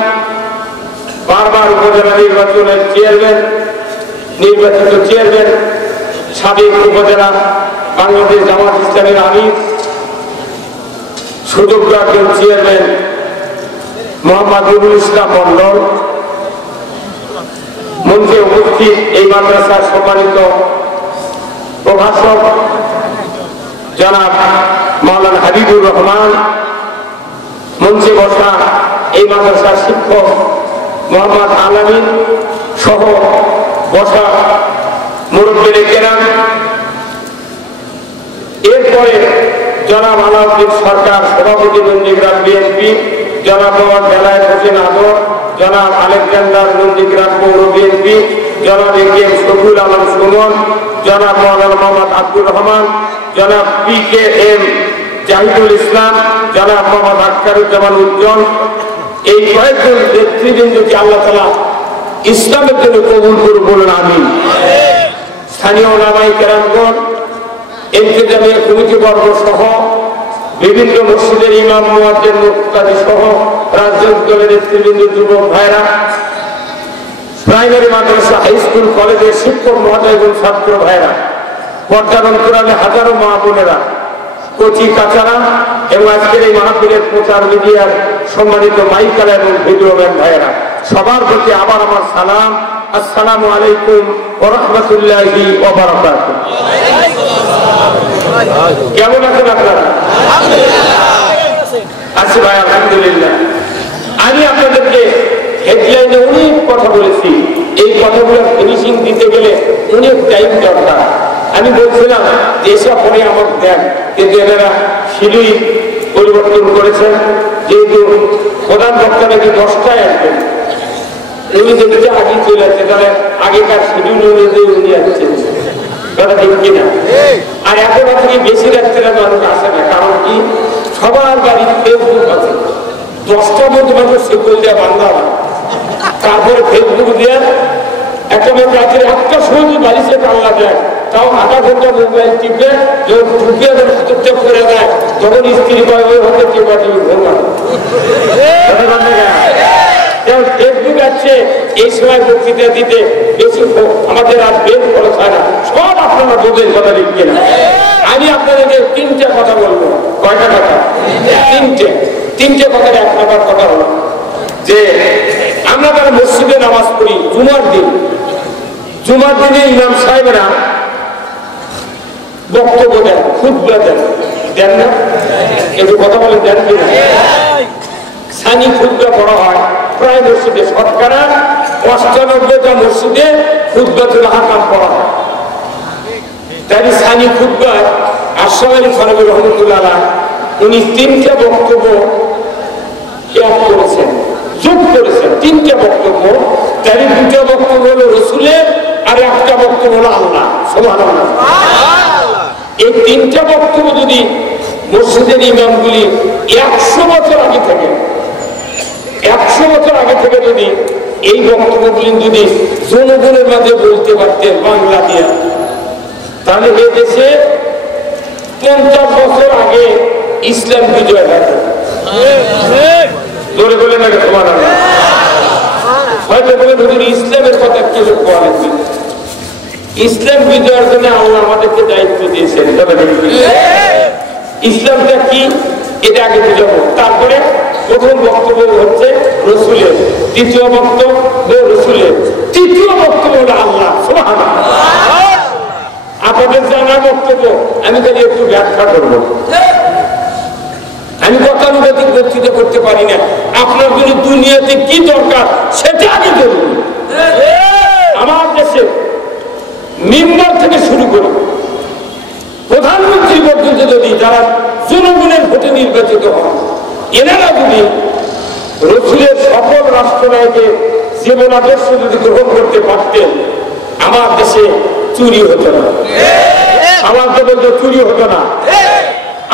বারবার উপজেলা নির্বাচনের নির্বাচিত চেয়ারম্যান, সাবেক উপজেলা বাংলাদেশ জামাত ইসলামের আমির, সুযোগ্য একজন চেয়ারম্যান মোহাম্মদ নুরুল ইসলাম মন্ডল, মঞ্চে উপস্থিত এই মাদ্রাসার সম্মানিত প্রভাষক জনাব মাওলানা হাবিবুর রহমান, মঞ্চে বসা এই মাদ্রাসার শিক্ষক মোহাম্মদ আলামিন সহ বসা মুরব্বিয়ে কেরাম, এরপরে জনাব আলাউদ্দিন সরকার সভাপতি নন্দীগ্রাম বিএনপি, জনাব মোহাম্মদ বেলায়েত হোসেন আদর, জনাব আলেকজান্ডার নন্দীগ্রাম পৌর বিএনপি, জনাব এ.কে.এম. শফিউল আলম সুমন, জনাব মাওলানা মোহাম্মদ আব্দুর রহমান, জনাব পি.কে.এম. জাহিদুল ইসলাম, জনাব মোহাম্মদ আখতারুজ্জামান উজ্জ্বল, এই কয়েকজন নেতৃবৃন্দকে আল্লাহ তাআলা ইসলামের জন্য কবুল করুন, বলুন আমিন। স্থানীয় ওলামায়ে কেরামগণ, ইন্তেজামিয়া কমিটি বর্গ সহ বিভিন্ন মসজিদের ইমাম মুয়াজ্জিন মুক্তাদি সহ রাজনৈতিক দলের নেতৃবৃন্দ, যুবক ভাইরা, প্রাইমারি মাদ্রাসা, হাই স্কুল, কলেজের শিক্ষক মহোদয় এবং ছাত্র ভাইরা, পর্দার অন্তরালে হাজারো মা বোনেরা, কচি কাচারা এবং আজকের এই মাহফিলের প্রচার মিডিয়ার সম্মানিত মাইকালা এবং ভিডিওম্যান ভাইয়েরা, সবার প্রতি আবার আমার সালাম। আসসালামু আলাইকুম ওয়া রাহমাতুল্লাহি ওয়া বারাকাতুহু। কেমন আছেন আপনারা? আছি ভাই, আলহামদুলিল্লাহ। আমি আপনাদেরকে হেডলাইনে অনেক কথা বলেছি, এই কথাগুলো ফিনিশিং দিতে গেলে অনেক টাইম দরকার। আমি বলছিলাম যে এসব পরে আমার দেন, কিন্তু এনারা শিডিউল পরিবর্তন করেছেন, যেহেতু প্রধান বক্তা নাকি 10টায় আসবেন, উনি দেখতে আগে চলে আসছে, তাহলে আগেকার শিডিউল অনুযায়ী উনি আসছেন, কথা ঠিক কিনা? আর এখন থেকে বেশি রাত্রে মানুষ আসে না, কারণ কি সবার বাড়ির ফেসবুক আছে, 10টার মধ্যে মানুষ সেগুল দেওয়া বান্ধা হয়, তারপরে ফেসবুক দেওয়া একটা মেয়ে রাত্রে 1টার সময় বাড়ি সে কাল্লা দেয়, তাও আধা ঘন্টা মোবাইল টিপে যখন ঢুকিয়ে হাতে করে দেয়, তখন স্ত্রী কয় ওই হতে টিপা টিপি ঘুমা। ফেসবুক আছে এই সময় বক্তৃতা দিতে বেশি আমাদের আর বের খরচ হয় না, সব আপনারা বোঝেন, কথা লিখবে না। আমি আপনাদেরকে 3টে কথা বলবো। কয়টা কথা? 3টে কথার 1 নম্বর কথা হলো যে আমরা যারা মসজিদে নামাজ পড়ি জুমার দিনে ইমাম সাহেবরা বক্তব্য দেন, খুতবা দেন না? একটু কথা বলে দেন কিনা? সানি খুতবা পড়া হয় প্রায় মসজিদে, শতকরা 95টা মসজিদে খুতবাতুল হাকাম পড়া হয়। তাই সানি খুতবায় আশরাফ আলী থানভী রহমাতুল্লাহ আলাইহি উনি 3টে বক্তব্য যোগ করেছেন 3টে বক্তব্য। তাই 2টা বক্তব্য হলো রসুলের আর 1টা বক্তব্য হলো আল্লাহ। সুবহানাল্লাহ। এই 3টে বক্তব্য যদি মসজিদের ইমামগুলি 100 বছর আগে থেকে যদি এই বক্তব্যগুলি যদি জনগণের মাঝে বলতে পারতেন বাংলা দিয়ে, তাহলে এই দেশে 50 বছর আগে ইসলাম বিজয় হতো। ধরে বলে না তোমার হয়তো বলে ধরুন ইসলামের কথা কেউ কোয়া লাগবে। ইসলাম বিজয়ের জন্য আল্লাহ আমাদেরকে দায়িত্ব দিয়েছেন। ইসলামটা কি এটা আগে বুঝাবো, তারপরে প্রথম বক্তব্য হচ্ছে রসুলের, দ্বিতীয় বক্তব্য রসুলের, তৃতীয় বক্তব্য হলো আল্লাহ। সুবহানাল্লাহ। আপনাদের জানা বক্তব্য আমি তাহলে একটু ব্যাখ্যা করবো। আমি গতানুগতিক বক্তৃতা করতে পারি না, আপনার জন্য দুনিয়াতে কি দরকার সেটা আগে বলুন। আমার দেশে মিম্বার থেকে শুরু করে প্রধানমন্ত্রী পর্যন্ত যদি যারা জনগণের ভোটে নির্বাচিত হন, এনারা যদি রসুলের সকল রাষ্ট্রনায়কের জীবন আদর্শ যদি গ্রহণ করতে পারতেন, আমার দেশে চুরি হতো না, আমার দেশে চুরি হতো না,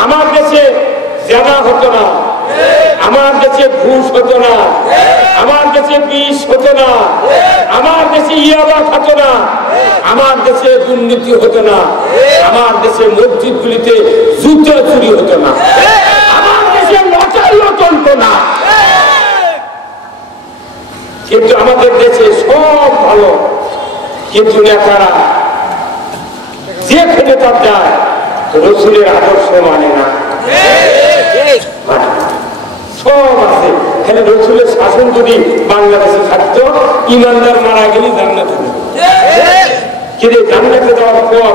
আমার দেশে জানা হতো না, আমার দেশে ঘুষ হতো না, আমার দেশে বিষ হতো না, আমার দেশে ইয়াবা হতো না, আমার দেশে দুর্নীতি হতো না, আমার দেশে মসজিদগুলিতে জুতো চুরি হতো না, আমার দেশে লটারিও চলতো না। কিন্তু আমাদের দেশে সব ভালো, কিন্তু নেতারা যে ক্ষমতা যায় রসুলের আদর্শ মানে না। সব আছে, খালি রসুলের শাসন যদি বাংলাদেশে থাকতো ইমানদার মারা গেলে জান্নাতে হবে। কিন্তু জান্নাতে যাওয়ার পর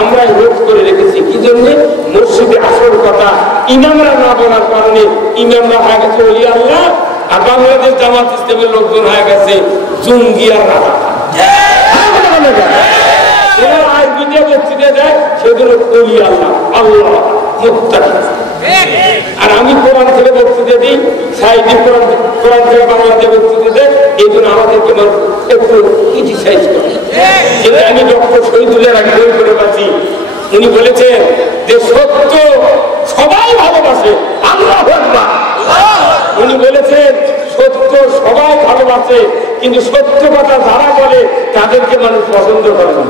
আমরা রোধ করে রেখেছি কি জন্য? মসজিদে আসল কথা ইমামরা না বলার কারণে ইমামরা হয়ে গেছে ওলি আল্লাহ, আর বাংলাদেশ জামাত ইসলামের লোকজন হয়ে গেছে জঙ্গি আর রাজা। আর আমি কোরআন থেকে বক্তৃতা দিই, সাহিত্যিক কোরআন থেকে বাংলাতে বক্তৃতা দেয়, এই জন্য আমাদেরকে একটু ক্রিটিসাইজ করে। যেটা আমি ডক্টর শহীদুল্লাহর এক বই করে পাচ্ছি, উনি বলেছেন যে সত্য সবাই ভালোবাসে, আল্লাহু আকবার। উনি বলেছেন সত্য সবাই ভালোবাসে, কিন্তু সত্য কথা যারা বলে তাদেরকে মানুষ পছন্দ করে না।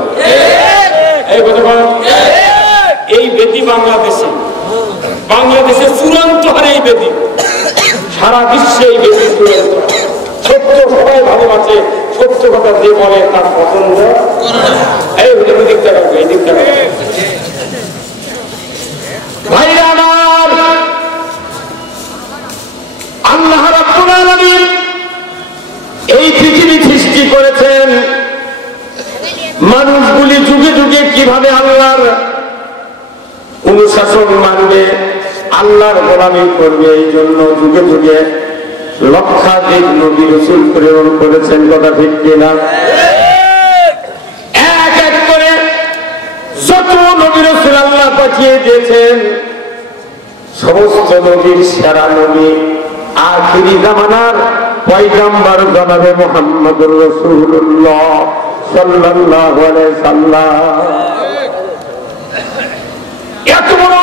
এই বেদি বাংলাদেশে চূড়ান্ত হারে এই বেদি, সারা বিশ্বে এই বেদি চূড়ান্ত। সত্য সবাই ভালোবাসে, সত্য কথা যে বলে তার পছন্দ। এই দিকটা রাখবে, এই দিকটা ভাইরা আমার, আল্লাহ রাব্বুল আলামিন এই পৃথিবী সৃষ্টি করেছেন, মানুষগুলি যুগে যুগে কিভাবে আল্লাহর অনুশাসন মানবে, আল্লাহর গোলামি করবে, এই জন্য যুগে যুগে লক্ষাধিক নবী রাসূল প্রেরণ করেছেন। কথা ঠিক কিনা? এক এক করে যত নবী রাসূল আল্লাহ পাঠিয়ে দিয়েছেন, সমস্ত নবীর সেরা নবী আখিরি জামানার পয়গম্বর জনাবে মুহাম্মদুর রাসূলুল্লাহ সাল্লাল্লাহু আলাইহি সাল্লাম। এত বড়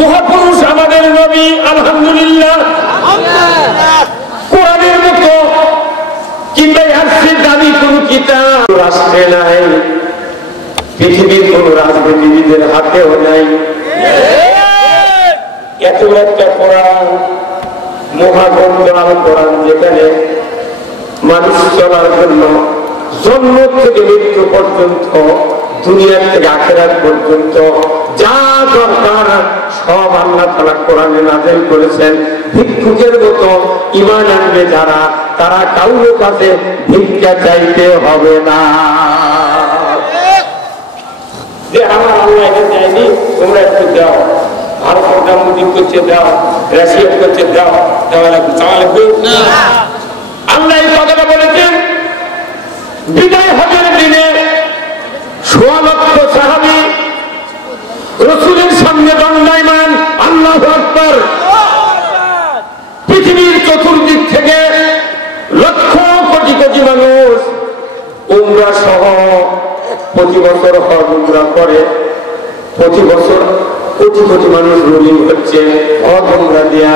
মহাপুরুষ আমাদের নবী, আলহামদুলিল্লাহ। কোরআনের মতো কিংবা আসছে দামি কোন কিতাব রাষ্ট্রে নাই, পৃথিবীর কোন রাজনীতিবিদের হাতেও নাই। এত একটা কোরআন, মহাগ্রন্থ কোরআন, যেখানে মানুষ চলার জন্য জন্ম থেকে মৃত্যু পর্যন্ত, দুনিয়ার থেকে আখিরাত পর্যন্ত যা দরকার সব আল্লাহ তাআলা কোরআনে নাযিল করেছেন। ভিক্ষুকের মতো ঈমান আনবে যারা, তারা কাউর কাছে ভিক্ষা চাইতে হবে না যে আমার আল্লাহ এটা চাইনি, তোমরা একটু দাও। ভারত প্রধানমন্ত্রী করছে দাও, রাশিয়া করছে দাও, দেওয়া লাগবে, চাওয়া লাগবে না। আল্লাহ এই কথাটা বলেছেন। বিদায় হজের দিনে ১৬ লক্ষ সাহাবী রাসূলের সামনে দণ্ডায়মান। আল্লাহু আকবার। পৃথিবীর চতুর্দিক থেকে লক্ষ কোটি কোটি মানুষ উমরা সহ প্রতি বছর হজ উমরা করে। প্রতি বছর কোটি কোটি মানুষ রোগী হচ্ছে হজ উমরা দিয়া।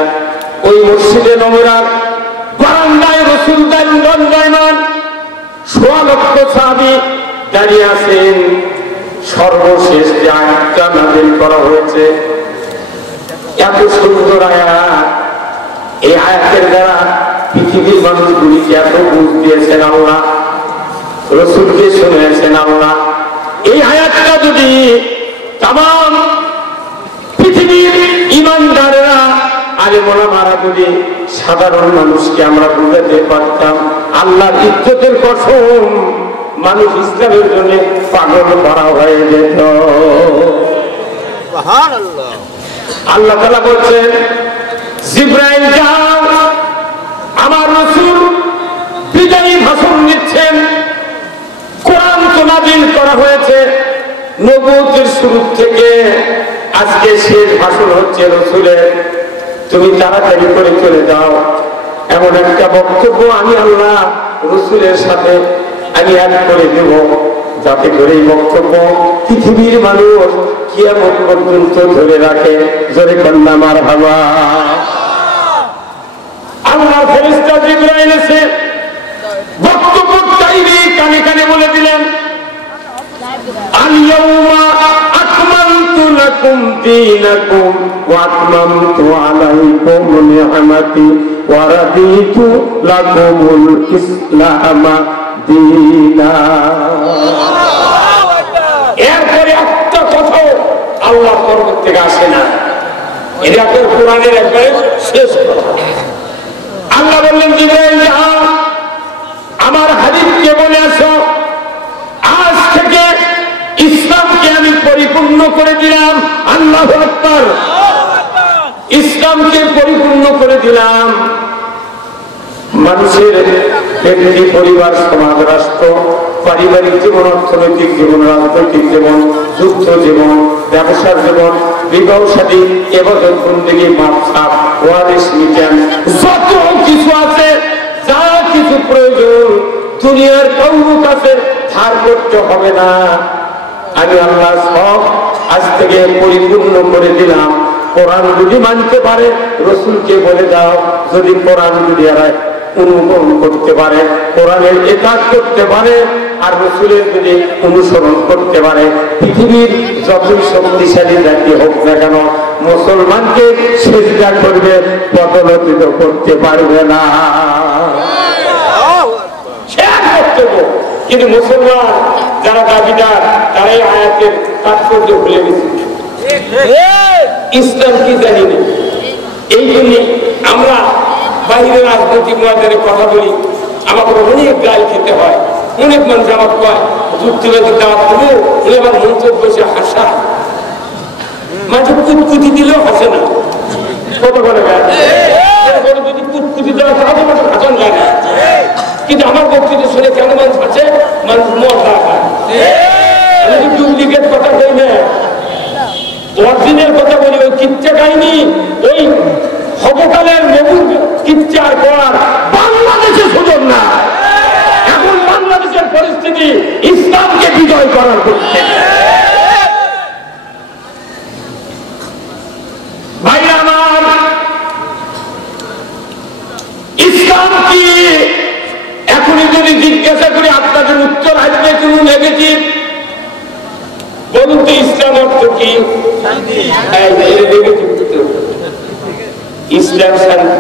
ওই মসজিদে নববীর বারান্দায় রাসূল দণ্ডায়মান, ১৬ লক্ষ সাহাবী দাঁড়িয়ে আছেন। সর্বশেষ যে আয়াতটা নাযিল করা হয়েছে, এত সুন্দর আয়াত, এই আয়াতের দ্বারা পৃথিবীর মানুষগুলিকে এত বুঝ দিয়েছেন আল্লাহ, রাসূলকে শুনিয়েছেন আল্লাহ। এই আয়াতটা যদি তামাম পৃথিবীর ঈমানদাররা, আলেম ওলামারা যদি সাধারণ মানুষকে আমরা বুঝাতে পারতাম, আল্লাহর ইজ্জতের কসম, মানুষ ইসলামের জন্য পাগল করা হয়ে যেত। আল্লাহ তাআলা বলছেন, জিবরাইল যাও, আমার রাসূল বিদায়ী ভাষণ দিচ্ছেন। কোরআন তো নাযিল করা হয়েছে নবুয়তের শুরু থেকে, আজকে শেষ ভাষণ হচ্ছে রাসূলের। তুমি তাড়াতাড়ি করে চলে যাও, এমন একটা বক্তব্য আমি আল্লাহ রাসূলের সাথে আমি অ্যাড করে দেব, যাতে করে এই বক্তব্য পৃথিবীর মানুষ কিয়ামত পর্যন্ত ধরে রাখে। জোরে কন্যা মারহাবা। আল্লাহর ফেরেশতা জিবরাইল এসে বক্তব্য চাইবে কানে কানে বলে দিলেন, আল-ইয়াওমা আকমালতু লাকুম দীনাকুম ওয়া আতমামতু আলাইকুম নি'মাতি ওয়া রাদিতু লাকুমুল ইসলামা দীনা। এরপরে একটা কথাও আল্লাহর তরফ থেকে আসে না। এটা কোরআনের একবারে শেষ কথা। আল্লাহ বললেন, জিবরাইল যাও আমার হাবিবকে বলে আসো, আজ থেকে ইসলামকে আমি পরিপূর্ণ করে দিলাম। আল্লাহু আকবার। ইসলামকে পরিপূর্ণ করে দিলাম। মানুষের ব্যক্তি, পরিবার, সমাজ, রাষ্ট্র, পারিবারিক জীবন, অর্থনৈতিক জীবন, রাজনৈতিক জীবন, যুদ্ধ জীবন, ব্যবসার জীবন, বিবাহ শাদী, ইবাদত বন্দেগী, মাযহাব, ওয়ারিস মিজান, যত কিছু আছে, যা কিছু প্রয়োজন দুনিয়ার কারোর কাছে ধার করতে হবে না। আমি আল্লাহ সব আজ থেকে পরিপূর্ণ করে দিলাম। কোরআন যদি মানতে পারে, রসুলকে বলে দাও, যদি কোরআন যদি এরা অনুসরণ করতে পারে, কোরআনের একাজ করতে পারে, আর রসুলের যদি অনুসরণ করতে পারে, পৃথিবীর যতই শক্তিশালী জাতি হোক না কেন, মুসলমানকে সেজদা করবে, পদলোকিত করতে পারবে না। কিন্তু মুসলমান যারা দাবিদার, তারা এই আয়াতের তাৎপর্য ভুলে গেছে। ইসলাম কি জানি না। এই জন্য আমরা বাইরের রাজনৈতিক ময়দানে কথা বলি, আমাকে অনেক গাল খেতে হয়। অনেক মানুষ আমাকে কয় যুক্তিবাদী দাওয়াত দেবো, উনি আমার মন্তব্য বসে হাসা, মাঝে কুতকুতি দিলেও হাসে না। কত করে যদি কুতকুতি দেওয়া তাহলে মাঝে হাসান যায় না। কিন্তু আমার বক্তৃতা শুনে কেন মানুষ আছে? মানুষ মজা খায়। আমি ডুপ্লিকেট কথা বলি না, অরিজিনাল কথা বলি। ওই কিচ্ছা কাহিনী, ওই হবকালের নবুর কিচ্ছার পর বাংলাদেশে সুযোগ না। এখন বাংলাদেশের পরিস্থিতি ইসলামকে বিজয় করার করতে। ভাই আমার, ইসলাম কি? এখনই যদি জিজ্ঞাসা করি আপনাদের উত্তর আসবে কোনো নেগেটিভ। বলুন তো ইসলাম অর্থ কি? ইসলাম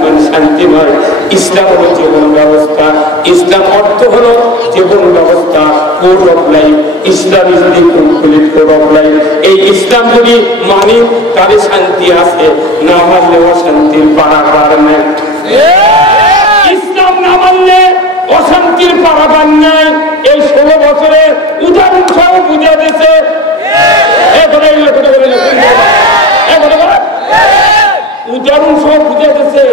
মানে শান্তিময়। ইসলাম হলো জীবন ব্যবস্থা। ইসলাম অর্থ হলো জীবন ব্যবস্থা, code of life. Islam is the complete code of life. এই ইসলাম যদি মানি তাহলে শান্তি আছে, না মানলে অশান্তির পারাপার নেই। ইসলাম না মানলে অশান্তির পারাপার নেই। এই 16 বছরে উদাহরণ সহ বুঝে দিয়েছে। উদাহরণ সহ বুঝে দিয়েছে।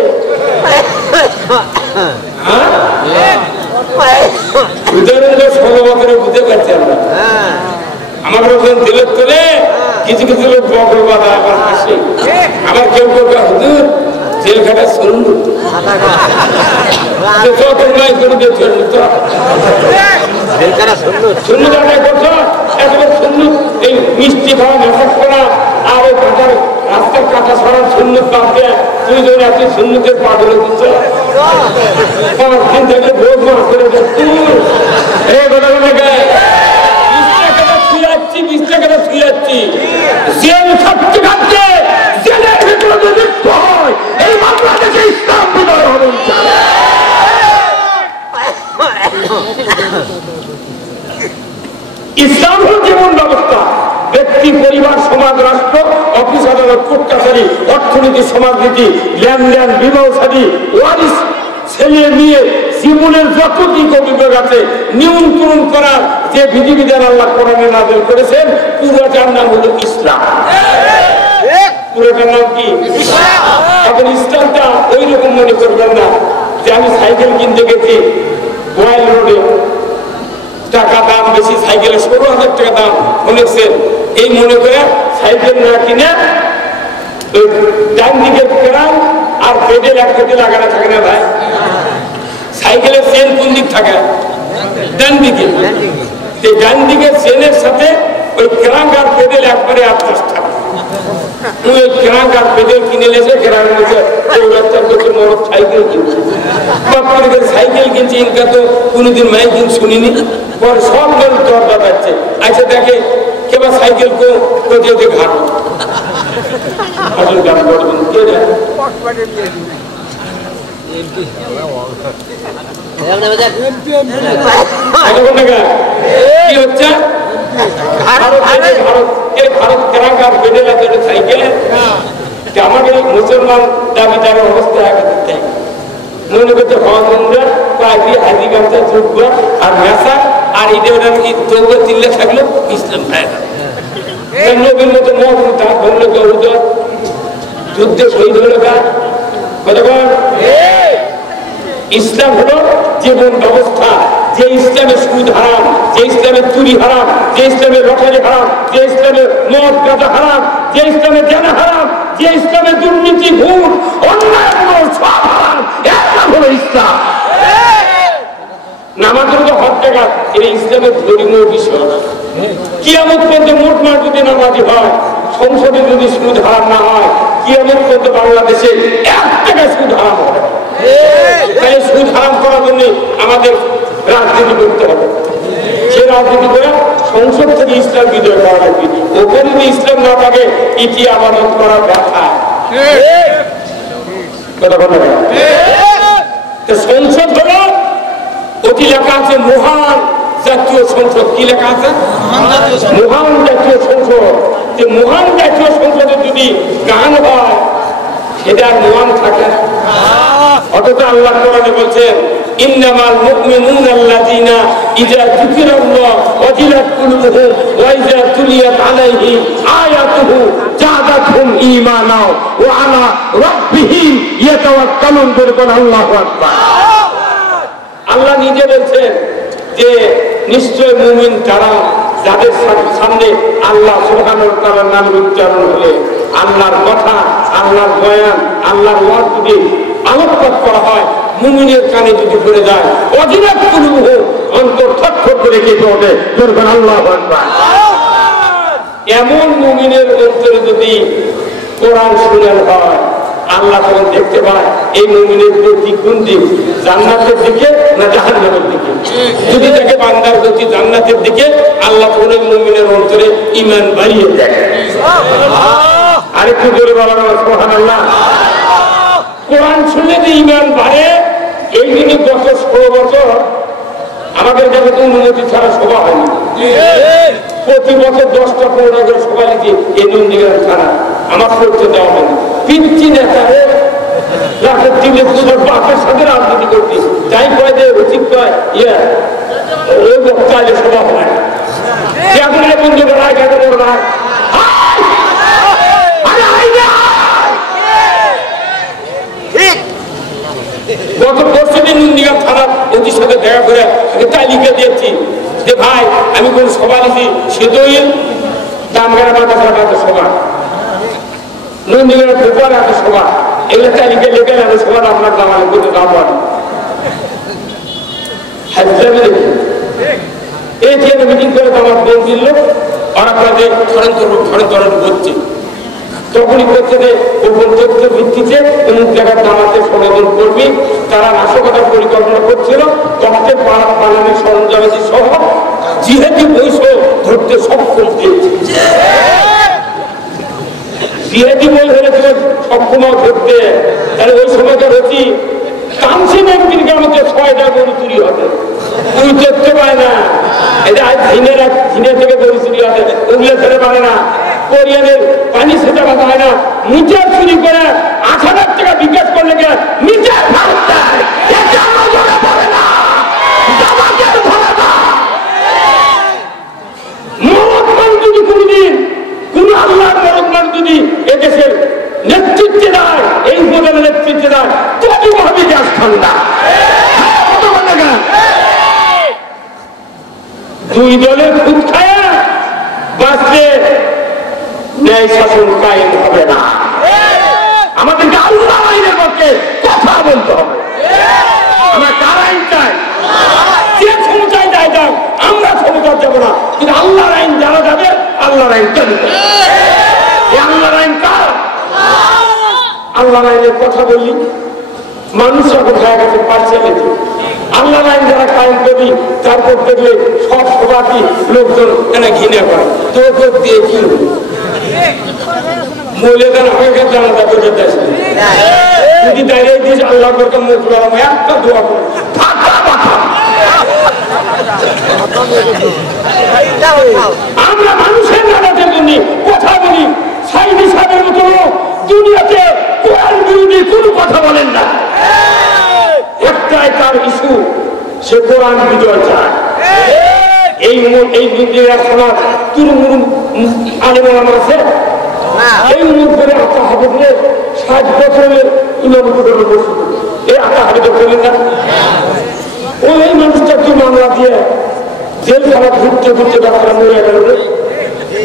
উদাহরণ 16 বছরে বুঝতে পারছি আমরা। আমার যখন দিলের তোলে কিছু কিছু লোক বকর বাধা আবার হাসে। আবার কেউ কেউ হুজুর জেলখাটা শুনুন মিষ্টি খাওয়া মেসাজ করা আর রাস্তার কাটা সরার সুন্নত বাদ দেয়। তুমি যখন এত সুন্নতের পাগল দিচ্ছ, ভোট মাস করে জেল থাকতে থাকতে জেলের ভিতরে যদি হয় এই বাংলাদেশে ইসলাম বিজয় হবে। ইসলাম হল জীবন ব্যবস্থা। ব্যক্তি, পরিবার, সমাজ, রাষ্ট্র, অফিস, আদালত, কোর্ট কাছারি, অর্থনীতি, সমাজনীতি, লেনদেন, বিবাহ শাদী, ওয়ারিস, ছেলে মেয়ে, জীবনের যত দিক বিভাগ আছে নিয়ন্ত্রণ করার যে বিধিবিধান আল্লাহ কোরআনে নাযিল করেছেন, পুরোটার নাম হলো ইসলাম। পুরোটার নাম কি? এখন ইসলামটা ওই রকম মনে করবেন না যে আমি সাইকেল কিনতে গেছি গোয়াল রোডে, টাকা দাম বেশি, সাইকেলে 16,000 টাকা দাম শুনেছেন, এই মনে করে সাইকেল না কিনে ডান দিকে ক্রাম আর পেডেল একসাথে লাগানো থাকে না ভাই। সাইকেলের চেন কোন দিক থাকে? ডান দিকে। ডান দিকে চেনের সাথে ওই ক্রাম আর পেডেল একবারে 8-10 থাকে। ওই গ্রাম আর পেডেল কিনে লেছে গ্রামের মধ্যে মরদ সাইকেল কিনছে সাইকেল কিনছে ইনকা তো কোনোদিন মাইকিন শুনিনি পরে সব মানুষ দরজা পাচ্ছে আচ্ছা দেখে কেবা সাইকেল কোথাও ঘাট আসলে গান করবেন কে জানে কি হচ্ছে ভারত কেরাকার বেঁধে লাগে সাইকেলে আমাকে মুসলমান দাবিদারের অবস্থা দেখতে মনে করতে হওয়া পাখি হাজি গামছা চুপবা আর মেসা আর ঈদে দৌড়ে চিল্লে থাকলো ইসলাম নবীর মতো মত তার বললো যুদ্ধে শহীদ হলো ইসলাম হলো জীবন ব্যবস্থা যে ইসলামের সুদ হারাম, যে ইসলামের চুরি হারাম, যে ইসলামের লটারি হারাম, যে ইসলামের মদ গাঁজা হারাম, যে ইসলামের জেনা হারাম, যে ইসলামের দুর্নীতি ঘুষ অন্যায় সব হারাম, এর নাম হলো ইসলাম। নামাজের তো হক টাকা এই ইসলামের ধর্মীয় বিষয়। কিয়ামত পর্যন্ত মোটমাট যদি নামাজি হয়, সংসদে যদি সুদ হারাম না হয়, কিয়ামত পর্যন্ত বাংলাদেশে 1 টাকা সুদ হারাম হবে। তাই সুদ হারাম করার জন্য আমাদের রাজনীতি করতে হবে। সে রাজনীতি করে সংসদ থেকে ইসলাম বিজয় করা লাগবে। ওখানে যদি ইসলাম না থাকে ইতি আমানত করা ব্যথা। সংসদ হলো অতি লেখা আছে মহান জাতীয় সংসদ। কি লেখা আছে? মহান জাতীয় সংসদ। যে মহান জাতীয় সংসদে যদি গান হয় সেটা আর মহান থাকে না। অথচ আল্লাহ কোরআনে বলছেন ইন্নামাল মুমিনুনা আল্লাযীনা ইযা যুকিরাল্লাহু ওয়াজিলাত কুলুবুহুম ওয়া ইযা তুলিয়াত আলাইহিম আয়াতুহু জাদাতহুম ঈমানা ওয়া আলা রাব্বিহিম ইয়াতাওয়াক্কালুন। বলুন আল্লাহু আকবার। আল্লাহ নিজে বলছেন যে নিশ্চয় মুমিন তারা যাদের সামনে আল্লাহ সুবহানাহু ওয়া তাআলার নামের উচ্চারণ হলে, আল্লাহর কথা, আল্লাহর বয়ান, আল্লাহর ওয়াজ যদি আলোকপাত করা হয়, মুমিনের কানে যদি পড়ে যায়, ওয়াজিলাত কুলুবুহুম অন্তর থরথর করে কেঁপে ওঠে। বলুন আল্লাহু আকবার। এমন মুমিনের অন্তরে যদি কোরআন শোনানো হয়, আল্লাহ তখন দেখতে পায় এই মুমিনের গতি কোন দিক, জান্নাতের দিকে না জাহান্নামের দিকে। যদি দেখে বান্দার গতি জান্নাতের দিকে, আল্লাহ তখন এই মুমিনের অন্তরে ঈমান বাড়িয়ে দেয়। আরেকটু জোরে বলা যাবে সুবহানাল্লাহ। কোরআন শুনলে যে ঈমান বাড়ে, এই দিনে গত 16 বছর আমাদের কাছে তো অনুমতি ছাড়া সভা হয়নি। প্রতি বছর 10টা 15টা করে সভা লিখি এই নন্দীগ্রাম থানা, আমার করতে দেওয়া হয়নি। পিচ্ছি নেতারে রাতের দিনে তোমার বাপের সাথে রাজনীতি করতি, যাই কয় যে রচিক কয় ওই বক্তায় সভা হয় এখন বন্ধু রায় কেটে বলবা গত পরশুদিন নন্দীগ্রাম থানার ওদের সাথে দেখা করে তালিকা দিয়েছি যে ভাই আমি কোন সভা লিখি, সেদইল দামগাড়া মাদ্রাসার একটা সভা, নন্দীগ্রামের পেপার একটা সভা, এগুলো তালিকা লেখে আমি সভা আপনার দামালে করতে দাম পারি। এই যে মিটিং করে আমার বোন দিল, ওরা আপনাদের ধরেন বলছে, তখনই করছে যে গোপন তথ্যের ভিত্তিতে অমুক জায়গার দামাতে সমাধান করবি। তারা নাশকতার পরিকল্পনা করছিল, তথ্যের বানানোর সরঞ্জামাদি সহ জিহাদি বৈশ ধরতে সক্ষম হয়েছে। জিহাদি বই হলে তুমি সক্ষম ধরতে, তাহলে ওই সময়টা হচ্ছি তামসিন একদিন গ্রামে 6টা গরু চুরি হবে, তুই দেখতে পায় না। এটা ঝিনে থেকে গরু চুরি হবে, ওগুলো ছেড়ে পারে না। কোরিয়ানের পানি সেটা বাধা হয় না, মিটার চুরি করে 8,000 টাকা বিকাশ করলে মিটার যদি কোনদিন কোন আল্লাহর মরদমান যদি এদেশের নেতৃত্বে দেয়, এই উপজেলার নেতৃত্বে দেয়, তবু হবে গ্যাস ঠান্ডা। দুই দলের খুব খায় বাঁচলে ন্যায় শাসন কায়েম হবে না। আমাদেরকে আল্লাহর আইনের পক্ষে কথা বলতে হবে। আমরা কার আইন চাই? যে ক্ষমতায় যায় যাক, আমরা ক্ষমতা যাব না, কিন্তু আল্লাহর আইন যারা যাবে আল্লাহর আইন চলবে। আল্লাহর আইন কার? আল্লাহর আইনের কথা বললি মানুষ এখন হয়ে গেছে পার্সিয়ালিটি। আল্লাহর আইন যারা কায়েম করি তারপর দেখলে সব সভাপতি লোকজন এনে ঘৃণা করে তোর দিয়ে কি মহিলাদের আমাকে জানাজা করে দেয় যদি দাঁড়িয়ে দিস আল্লাহ করতে মুখ লড়াম একটা দোয়া করে আমরা মানুষের নানাদের জন্য কথা বলি। সাইদি সাহেবের মতো দুনিয়াতে কোরআন বিরোধী কোনো কথা বলেন না। একটাই তার ইস্যু, সে কোরআন বিজয় চায়। এই সমাজ তুরুমুরু আলেম আছে এই মুখে আত্মা হবে 60 বছরের ইমামুদের বসে এই আত্মা হবে তো চলেন না। ওই মানুষটা কি মামলা দিয়ে জেল খারাপ ঘুরতে ঘুরতে ডাক্তার মরে গেল।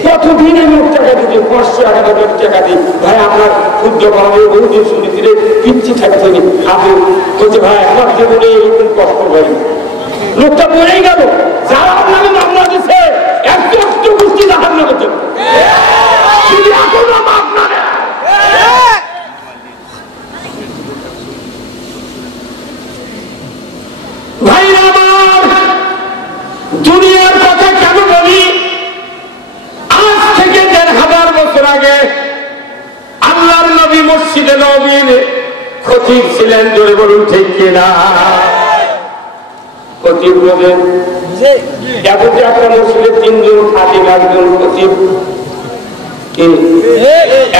কতদিন আমি টাকা দিতে 500-1000 টাকা দিই ভাই আপনার ক্ষুদ্র বাড়ি বহুদিন শুনেছি রে পিচ্ছি থাকতে নি আপনি বলছে ভাই আমার জীবনে এরকম কষ্ট হয়। লোকটা মরেই গেল। যারা আপনাকে মামলা দিচ্ছে একটু গোষ্ঠী দেখার না করতে ভাইরা আমার দুনিয়ার কথা কেন বলি? আজ থেকে 1500 বছর আগে আল্লাহর নবী মসজিদে নববীর খতিব ছিলেন। জোরে বলুন ঠিক কিনা? খতিব বলেন এখন যে একটা মসজিদে 3 জন খাতিব, একজন খতিব,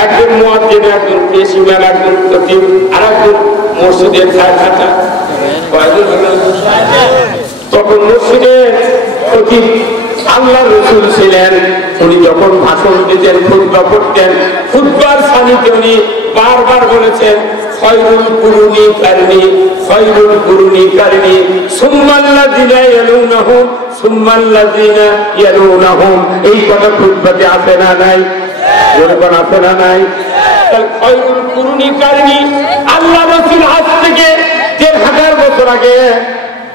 একজন মুয়াজ্জিন, একজন পেশিমান, একজন খতিব, আর একজন মসজিদের খাতা। তখন মসজিদে খতিব আল্লাহ রাসূল ছিলেন। উনি যখন ভাষণ দিতেন, খুতবা পড়তেন, খুতবার সানিতে উনি বারবার বলেছেন খায়রুল কুরুনি কারনি, খায়রুল কুরুনি কারনি, সুম্মাল্লাযিনা ইয়ালুনাহুম, সুম্মাল্লাযিনা ইয়ালুনাহুম। এই কথা খুতবাতে আছে না নাই? এরকম আছে না নাই? খায়রুল কুরুনি কারনি আল্লাহ রাসূল আজ থেকে 1500 বছর আগে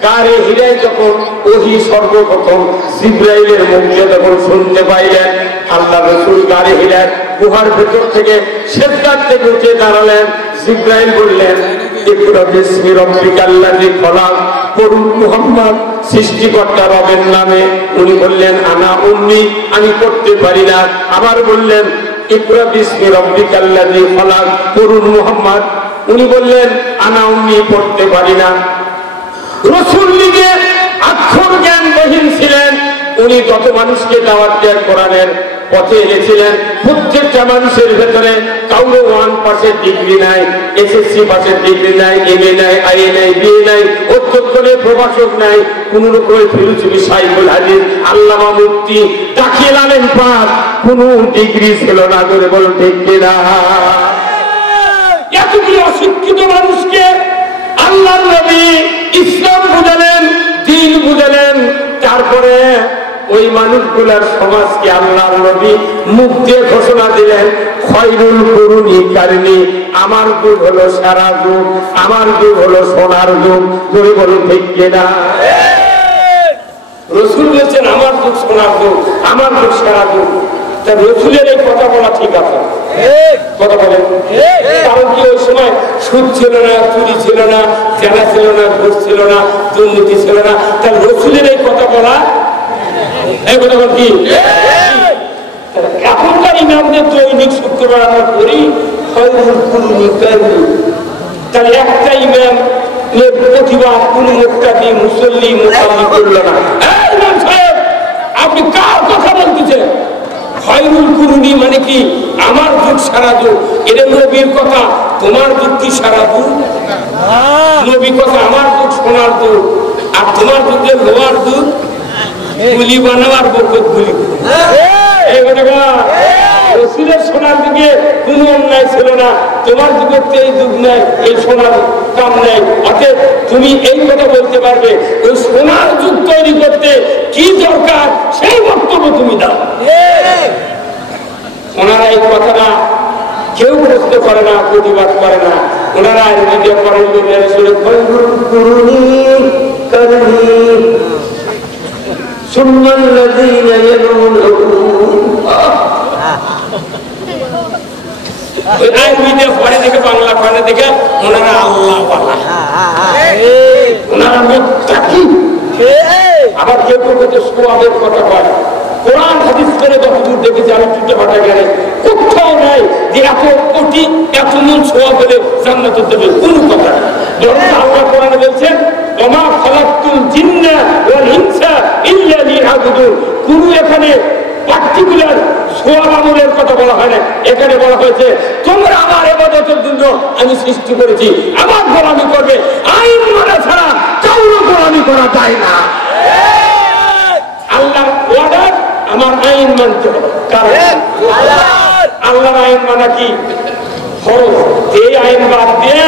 গারে হিরায় যখন ওহী সর্বপ্রথম জিবরাইলের মুখে যখন শুনতে পাইলেন, আল্লাহ রাসূল গারে হিরায় গুহার ভেতর থেকে সিজদার থেকে উঠে দাঁড়ালেন। জিবরাইল বললেন ইকরা বিসমি রাব্বিকাল্লাযী খলাক, পড়ুন মুহাম্মদ সৃষ্টিকর্তা রবের নামে। উনি বললেন আনা উম্মি, আমি পড়তে পারি না। আবার বললেন ইকরা বিসমি রাব্বিকাল্লাযী খলাক, পড়ুন মুহাম্মদ। উনি বললেন আনা উম্মি, পড়তে পারি না। রাসূল নিজে অক্ষর জ্ঞানহীন ছিলেন। উনি যত মানুষকে দাওয়াত দেওয়ার কোরআনের পথে এনেছিলেন, প্রত্যেকটা মানুষের ভেতরে কাউরে 1 পাসের ডিগ্রি নাই, এসএসসি পাসের ডিগ্রি নাই, এমএ নাই, আইএ নাই, বিএ নাই, অধ্যক্ষে প্রভাষক নাই, কোন রকমের ফিলোসফি, সাইকুল হাদিস, আল্লামা, মুফতি, দাখিল আলেম পাস, কোন ডিগ্রি ছিল না। করে বলো ঠিক কিনা? এতগুলো অশিক্ষিত মানুষকে আল্লাহর নবী ইসলাম বুঝালেন, দ্বীন বুঝালেন। তারপরে ওই মানুষগুলার সমাজকে আল্লাহর নবী মুখ দিয়ে ঘোষণা দিলেন খায়রুল কুরুনি কারনি, আমার যুগ হলো সারা যুগ, আমার যুগ হলো সোনার যুগ। জোরে বলুন ঠিক কিনা? রাসূল বলেছেন আমার যুগ সোনার যুগ, আমার যুগ সারা যুগ। তা রাসূলের এই কথা বলা ঠিক আছে? কথা বলেন। কারণ কি ওই সময় সুদ ছিল না, চুরি ছিল না, জেনা ছিল না, ঘুষ ছিল না, দুর্নীতি ছিল না। তার রাসূলের এই কথা বলা এই কথা বল কি? এখনকার ইমামদের দৈনিক শুক্রবার আমরা করি খায়রুল কুরুনি কারনি। তাহলে একটা ইমাম প্রতিবাদ কোন মুক্তাদি মুসল্লি মুসাল্লি করল না। ইমাম সাহেব আপনি কার কথা বলতেছেন? খায়রুল কুরুনি মানে কি? আমার যুগ সারা যুগ। এটা নবীর কথা, তোমার যুগ কি সারা যুগ? নবী কথা আমার যুগ সোনার যুগ, আর তোমার যুগের লোহার যুগ। গুলি বানাবার বরকত গুলি। এই কথা রাসূলের সোনার যুগে কোনো অন্যায় ছিল না, তোমার যুগের তো এই যুগ নাই, এই সোনার কাম নাই। অতএব তুমি এই কথা বলতে পারবে ওই সোনার যুগ তৈরি করতে কি দরকার, সেই বক্তব্য তুমি দাও। ওনারা এই কথাটা কেউ প্রশ্ন করে না, প্রতিবাদ করে না। ওনারা মিডিয়া করেন সুম্মাল্লাযীনা ইয়ালুনহুম। ওই আরবিতে পরে দেখে বাংলা পরে দেখে ওনারা আল্লাহ ওয়ালা, ওনারা মুত্তাকি। আবার কেউ কেউ সওয়াবের কথা বলে, কোরআন হাদিস করে যতদূর দেখেছি আমি চুটে ফাটা গেলে কোথাও নাই যে এত কোটি এত মন সওয়াব হলে জান্নাতে দেবে, কোনো কথা নেই। বরং আল্লাহ কোরআনে বলছেন ওমা খালাকতুল জিন্না ওয়াল ইনসা ইল্লা লিয়াবুদুন। কোন এখানে পার্টিকুলার সওয়াব আমলের কথা বলা হয় না, এখানে বলা হয়েছে তোমরা আমার ইবাদতের জন্য আমি সৃষ্টি করেছি, আমার গোলামি করবে, আইন মানা ছাড়া কারো গোলামি করা যায় না। আল্লাহর অর্ডার, আমার আইন মানতে হবে। কারণ আল্লাহর আইন মানা কি ফরজ, এই আইন বাদ দিয়ে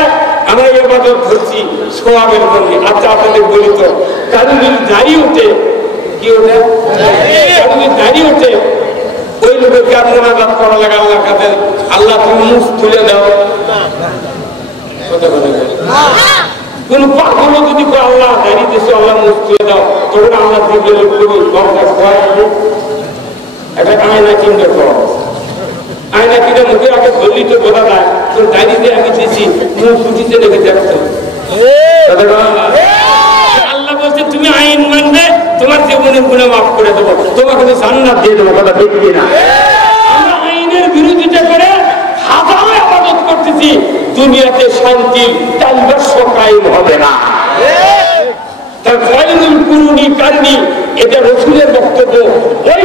আমরা ইবাদত করছি সওয়াবের জন্য। আচ্ছা আপনাদের বলি তো, কারণ যদি দাড়ি ওঠে, কি ওঠে, কারণ দাড়ি ওঠে, ওই লোকের কাজ মোনাজাত করা লাগে আল্লাহর কাছে, আল্লাহ তুমি মুখ তুলে দাও। কোন পাগল যদি আল্লাহ দাঁড়িয়ে দেশে আল্লাহ মুখ তুলে দাও, তখন আল্লাহ দিকে একটা আয়না কিনতে করো, আয়না কিনে মুখের আগে ধরলি তো বোঝা যায় তোর দাঁড়িয়ে আমি দিয়েছি, মুখ ফুটিতে রেখে দেখছো। আল্লাহ বলছে তুমি আইন মানবে, তোমার জীবনের গুনাহ মাফ করে দেবো, তোমাকে আমি জান্নাত দিয়ে দেবো। কথা ঠিক কিনা? আমরা আইনের বিরোধিতা করে হাজারো ইবাদত করতেছি, দুনিয়াতে শান্তি তালবাস্য কায়েম হবে না। তার ফাইনুল কুরুনি কারণী, এটা রাসূলের বক্তব্য। ওই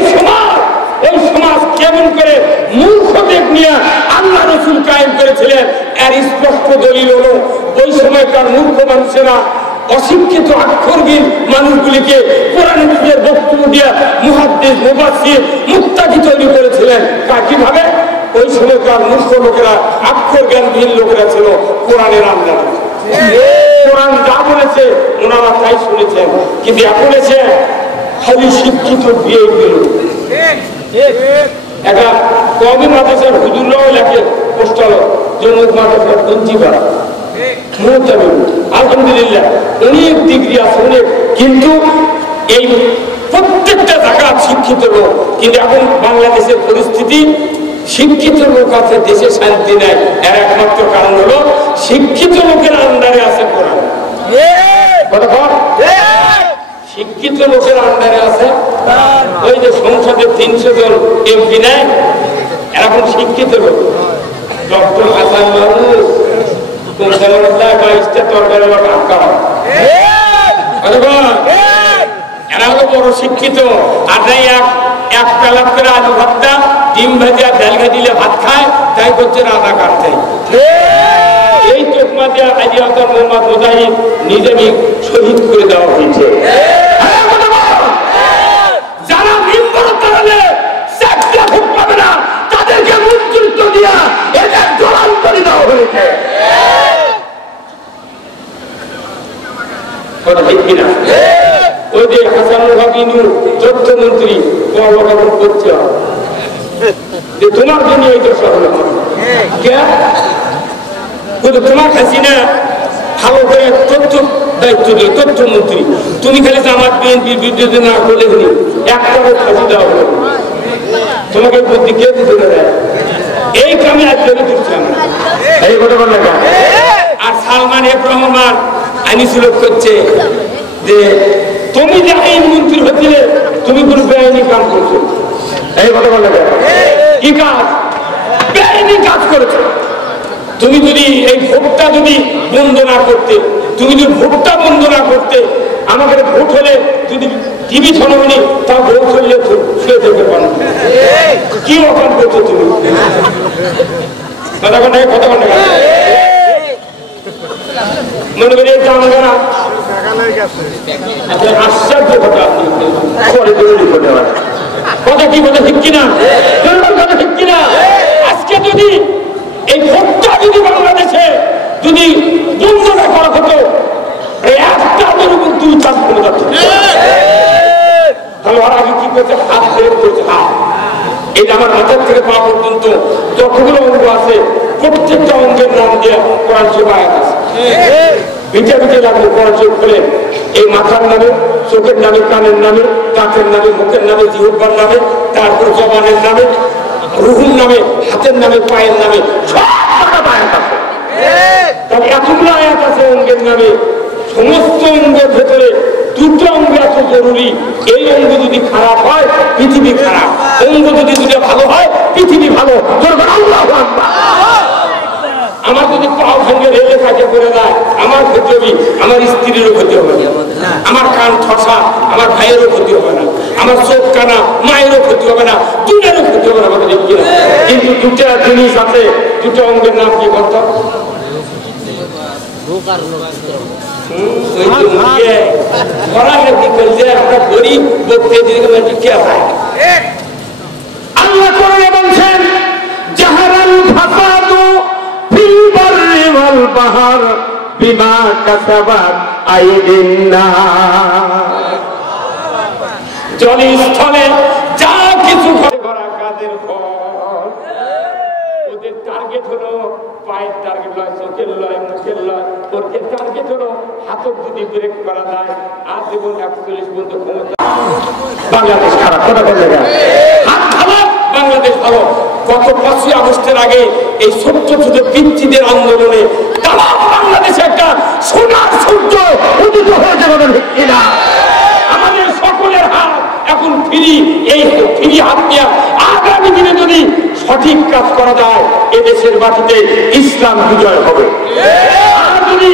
সমাজ কেমন করে মূর্খদের নিয়ে আল্লাহ রাসূল কায়েম করেছিলেন, এর স্পষ্ট দলিল হলো ওই সময়কার মূর্খ মানুষেরা অশিক্ষিত অক্ষরবিহীন মানুষগুলিকে কোরআন হাদিসের বক্তব্য দিয়ে মুহাদ্দিস মুফাসসির মুত্তাকি তৈরি করেছিলেন। কিভাবে? ওই সময়কার মূর্খ লোকেরা, অক্ষর জ্ঞানবিহীন লোকেরা ছিল কোরআনের আমদানি, কোরআন যা বলেছে ওনারা তাই শুনেছেন। কিন্তু এখন এসে খালি শিক্ষিত বিয়ে গেল। একটা কওমি মাদ্রাসার হুজুররাও লেখে পোস্টাল জনক মাদ্রাসার পঞ্জিপাড়া, আলহামদুলিল্লাহ অনেক ডিগ্রি আছে অনেক, কিন্তু এই প্রত্যেকটা জায়গা শিক্ষিত লোক। কিন্তু এখন বাংলাদেশের পরিস্থিতি, শিক্ষিত লোক আছে দেশে শান্তি নাই, এর একমাত্র কারণ হলো শিক্ষিত লোকের আন্ডারে আছে কোরআন। শিক্ষিত লোকের আন্ডারে আছে, ওই যে সংসদে 300 জন এমপি নেয়, এখন শিক্ষিত লোক। ডক্টর হাসান মাহমুদ 22টা তরকারি এরা হলো বড় শিক্ষিত। আর নাই এক পেলাপ করে আলু ভর্তা, ডিম ভাজা, ডাল দিলে ভাত খায়, তাই করছে রাজাকার। এই তোকমা দিয়ে আজিয়াতার মোহাম্মদ মুজাহিদ নিজামী শহীদ করে দেওয়া হয়েছে। যারা মিম্বর তাড়ালে চাকরি খুব পাবে না, তাদেরকে মুক্তিযুদ্ধ দিয়া এদের জড়ান করে দেওয়া হয়েছে। কথা ঠিক কিনা? ওই যে হাসানুল হক ইনু তথ্যমন্ত্রী কর্মকাণ্ড করছে যে তোমার জন্য এই দোষ হলো, কিন্তু তোমার হাসিনা ভালো করে তথ্য দায়িত্ব দিল, তথ্যমন্ত্রী। তুমি খালি জামাত বিএনপির বিরুদ্ধে না করলে একটা ফাঁসি দেওয়া হলো, তোমাকে বুদ্ধি কে দিতে দেয়? এই কামে আজ ধরে তুলছিলাম এই কথা বল। আর সালমান এফ রহমান আইনি করছে যে তুমি যে আইন মন্ত্রী হচ্ছিলে তুমি কোন বেআইনি কাজ করছো, এই কথা বল। কি কাজ? বেআইনি কাজ করেছো। তুমি যদি এই ভোটটা যদি বন্ধ না করতে, তুমি যদি ভোটটা বন্ধ না করতে, আমাদের ভোট হলে যদি টিভি ছড়ানি তা ভোট হলে শুয়ে থাকতে পারো। কি অকাম করছো তুমি? কথা কথা মনে করি আমরা আশ্চর্য কথা কথা কি কথা ঠিক কিনা? কথা ঠিক কিনা? আজকে যদি এই ভোটটা যদি বাংলাদেশে যদি বন্ধ না করা হতো, একটা উপর 2 চাষ করে যাচ্ছে। তাহলে ওরা আগে কি করছে? হাত বের করছে, হাত। এই আমার মাথার থেকে পা পর্যন্ত যতগুলো অঙ্গ আছে প্রত্যেকটা অঙ্গের নাম দিয়ে কোরআন শরীফ আয়াত আছে। ভিটে লাগলো কোরআন শরীফ খুলে এই মাথার নামে, চোখের নামে, কানের নামে, দাঁতের নামে, মুখের নামে, জিহ্বার নামে, তারপর জবানের নামে, রুহুর নামে হাতের নামে, পায়ের নামে, সব জায়গায় আয়াত আছে। তবে এতগুলো আয়াত আছে অঙ্গের নামে। সমস্ত অঙ্গের ভেতরে দুটো অঙ্গ এত জরুরি, এই অঙ্গ যদি খারাপ হয় পৃথিবী খারাপ, অঙ্গ যদি দুটো ভালো হয় পৃথিবী ভালো। আল্লাহু আকবার। আমার যদি পাও ভেঙে রেলে কাজে করে দেয় আমার ক্ষতি হবে, আমার স্ত্রীরও ক্ষতি হবে না, আমার কান ঠসা আমার ভাইয়েরও ক্ষতি হবে না, আমার চোখ কানা মায়েরও ক্ষতি হবে না, দুটারও ক্ষতি হবে না। আমাদের কিন্তু দুটা জিনিস আছে, দুটো অঙ্গের নাম কি বলতো? আমরা গরিব আল্লাহ করে বলছেন জাহারাল ফাসাদু ফিল বাররি ওয়াল বাহর বিমা কাসাবাত আইদিন নাস। জলে স্থলে যা কিছু ঘরে ভরা কাজের ফল, ওদের টার্গেট হলো পায়ের টার্গেট নয়, চোখের নয়, মুখের নয়, ওদের টার্গেট হলো হাতক যদি ব্রেক করা যায় আর জীবন 41 পর্যন্ত ক্ষমতা। বাংলাদেশ খারাপ, কথা বললে হাত খারাপ, বাংলাদেশ ভালো। গত 5ই আগস্টের আগে এই ছোট্ট ছোট পিচ্চিদের আন্দোলনে বাংলাদেশে একটা সোনার সূর্য উদিত হয়েছে। আমাদের সকলের হাত এখন ফ্রি, এই ফ্রি হাত নিয়ে আগামী দিনে যদি সঠিক কাজ করা যায় এদেশের মাটিতে ইসলাম বিজয় হবে। আর যদি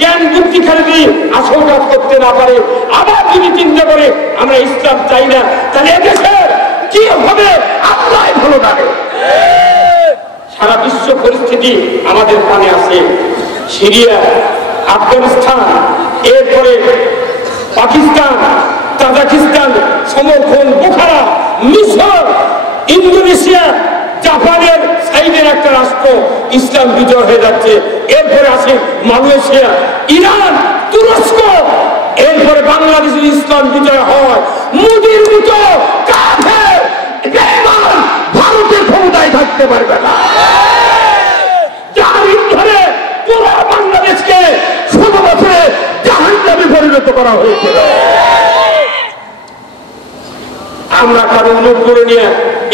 জ্ঞান বুদ্ধি খেলে দিয়ে আসল কাজ করতে না পারে, আবার যদি চিন্তা করে আমরা ইসলাম চাই না, তাহলে এদেশের কি হবে আল্লাহ ভালো জানে। সারা বিশ্ব পরিস্থিতি আমাদের কানে আছে। সিরিয়া, আফগানিস্তান, এরপরে পাকিস্তান, তাজিকিস্তান, সমরকন্দ, বোখারা, মিশর, ইন্দোনেশিয়া, জাপানের সাইডের একটা রাষ্ট্র ইসলাম বিজয় হয়ে যাচ্ছে। এরপরে আছে মালয়েশিয়া, ইরান, তুরস্ক। এরপরে বাংলাদেশের ইসলাম বিজয় হয়। মোদির মতো কাফের বেঈমান ভারতের ক্ষমতায় থাকতে পারবে না। যার ধরে পুরো বাংলাদেশকে 16 বছরে জাহান্নামে পরিণত করা হয়েছিল। আমরা কারো অনুগ্রহ নিয়ে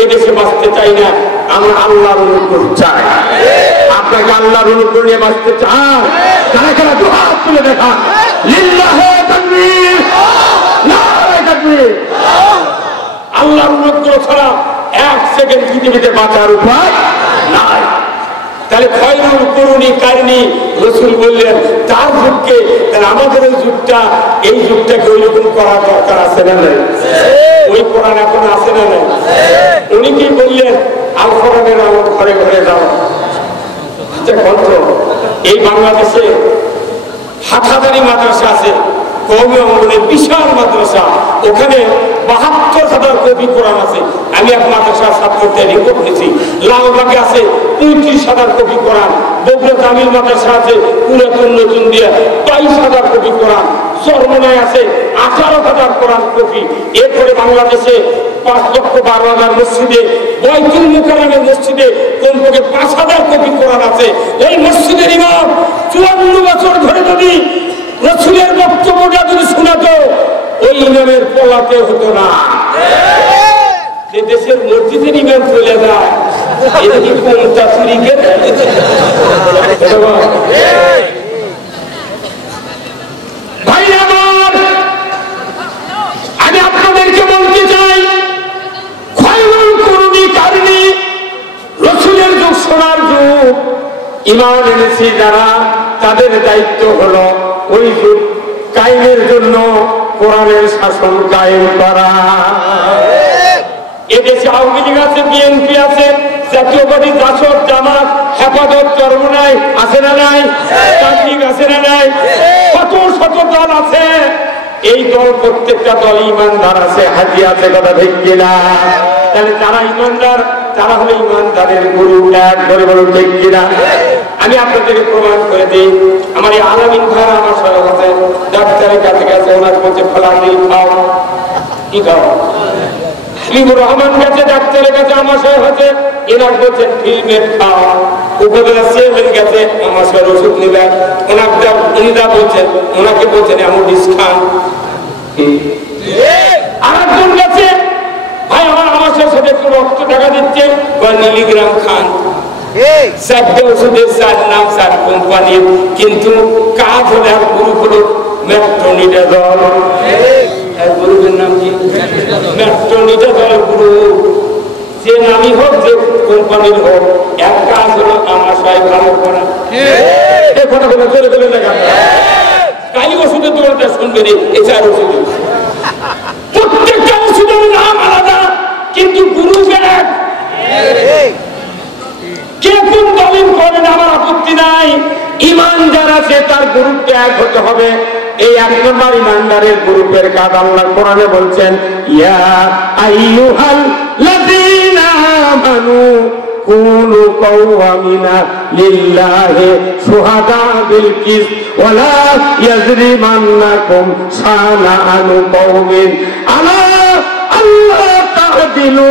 এদেশে বাঁচতে চাই না, আমরা আল্লাহর অনুগ্রহ চাই। আপনাকে আল্লাহর অনুগ্রহ নিয়ে বাঁচতে চান? যারা যারা দুহাত তুলে দেখান লিল্লাহে তাকবীর, নারে তাকবীর। আল্লাহর অনুগ্রহ ছাড়া 1 সেকেন্ড পৃথিবীতে বাঁচার উপায় নাই। তাহলে খয়রুল কুরুনি কারনি রাসূল বললেন তার যুগকে, তাহলে আমাদের ওই যুগটা, এই যুগটাকে ওই রকম করার দরকার আছে না নাই? ওই কোরআন এখন আছে না নাই? উনি কি বললেন আল কোরআনের আমল ঘরে ঘরে যাও। এই বাংলাদেশে হাটহাজারি মাদ্রাসা আছে, কওমি অঙ্গনের বিশাল মাদ্রাসা, ওখানে ৭২,০০০ কপি কোরআন আছে। আমি এক মাদ্রাসার ছাত্রদের রিপোর্ট নিয়েছি। লালবাগে আছে ৩৫,০০০ কপি কোরআন, বগুড়া জামিল মাদ্রাসা আছে পুরাতন নতুন দিয়ে ২২,০০০ কপি কোরআন, চরমনায় আছে ১৮,০০০ কোরআন কপি। এরপরে বাংলাদেশে ৫,১২,০০০ মসজিদে, বাইতুল মুকাররমের মসজিদে কমপক্ষে ৫,০০০ কপি কোরআন আছে। ওই মসজিদের ইমাম ৫৪ বছর ধরে যদি রাসূলের বক্তব্যটা যদি শোনাতো, ওই ইমামের পলাতে হতো না। যে দেশের মসজিদের ইমাম চলে যায়, এটা কি কোনটা চুরি করে? ভাই আমার, আমি আপনাদেরকে বলতে চাই, খয়রুল কুরুনি কারনি, রাসূলের যুগ সোনার যুগ। ঈমান এনেছি যারা, তাদের দায়িত্ব হলো ওই যুগ কায়েমের জন্য কোরআনের শাসন কায়েম করা। এদেশে আওয়ামী লীগ আছে, বিএনপি আছে, জাতীয়বাদী জাসদ, জামাত, হেফাজত, চরমনাই আছে না নাই? তাবলীগ আছে না নাই? কত শত দল আছে। এই দল প্রত্যেকটা দল ইমানদার আছে, হাজি আছে, কথা ঠিক কিনা? তাহলে যারা ইমানদার তারা হলো ইমানদারের গুরু। এক করে বলুন ঠিক কিনা? আমি আপনাদেরকে প্রমাণ করে দিই। আমার এই আলামিন ভাইরা আমার সঙ্গে আছে, ডাক্তারের কাছে গেছে, ওনার বলছে ফলানি খাও, কি খাও? হাবিবুর রহমান গেছে ডাক্তারের কাছে, আমার সঙ্গে হচ্ছে, এনার বলছেন ফিল্মেট খাও। উপজেলা চেয়ারম্যান গেছে, আমার সঙ্গে ওষুধ নিলেন, উনি যা বলছেন, ওনাকে বলছেন অ্যামোডিস খান। আরেকজন গেছে, ভাই আমার সাথে রক্ত টাকা দিচ্ছে বা নীলিগ্রাম খান, 4টে ওষুধের 4 নাম 4 কোম্পানির, কিন্তু কাজ হলে আর গ্রুপ হলো মেট্রোনিডাজল। গ্রুপের নাম কি? Metronidazole group. যে নামই হোক, যে কোম্পানির হোক, এক কাজ হলো আমার সবাই ভালো করা। এই কথাগুলো চলে চলে দেখা কালী ওষুধের দোকানটা শুনবে রে, এই 4 ওষুধে প্রত্যেকটা ওষুধের নাম আলাদা, কিন্তু গ্রুপ এক। কে কোন দলিল করেন আমার আপত্তি নাই, ইমান যার আছে তার গ্রুপটা এক হতে হবে। এই 1 নম্বর ইমানদারের গ্রুপের কাজ আল্লাহ কোরআনে বলছেন, ইয়া আইয়ুহাল লাযীনা আমানু কুনু কাওয়ামিনা লিল্লাহি শুহাদা বিল কিসত ওয়া লা ইয়াজরিমান্নাকুম শানাআনু কওমিন আলা আল্লাহ তা'দিলু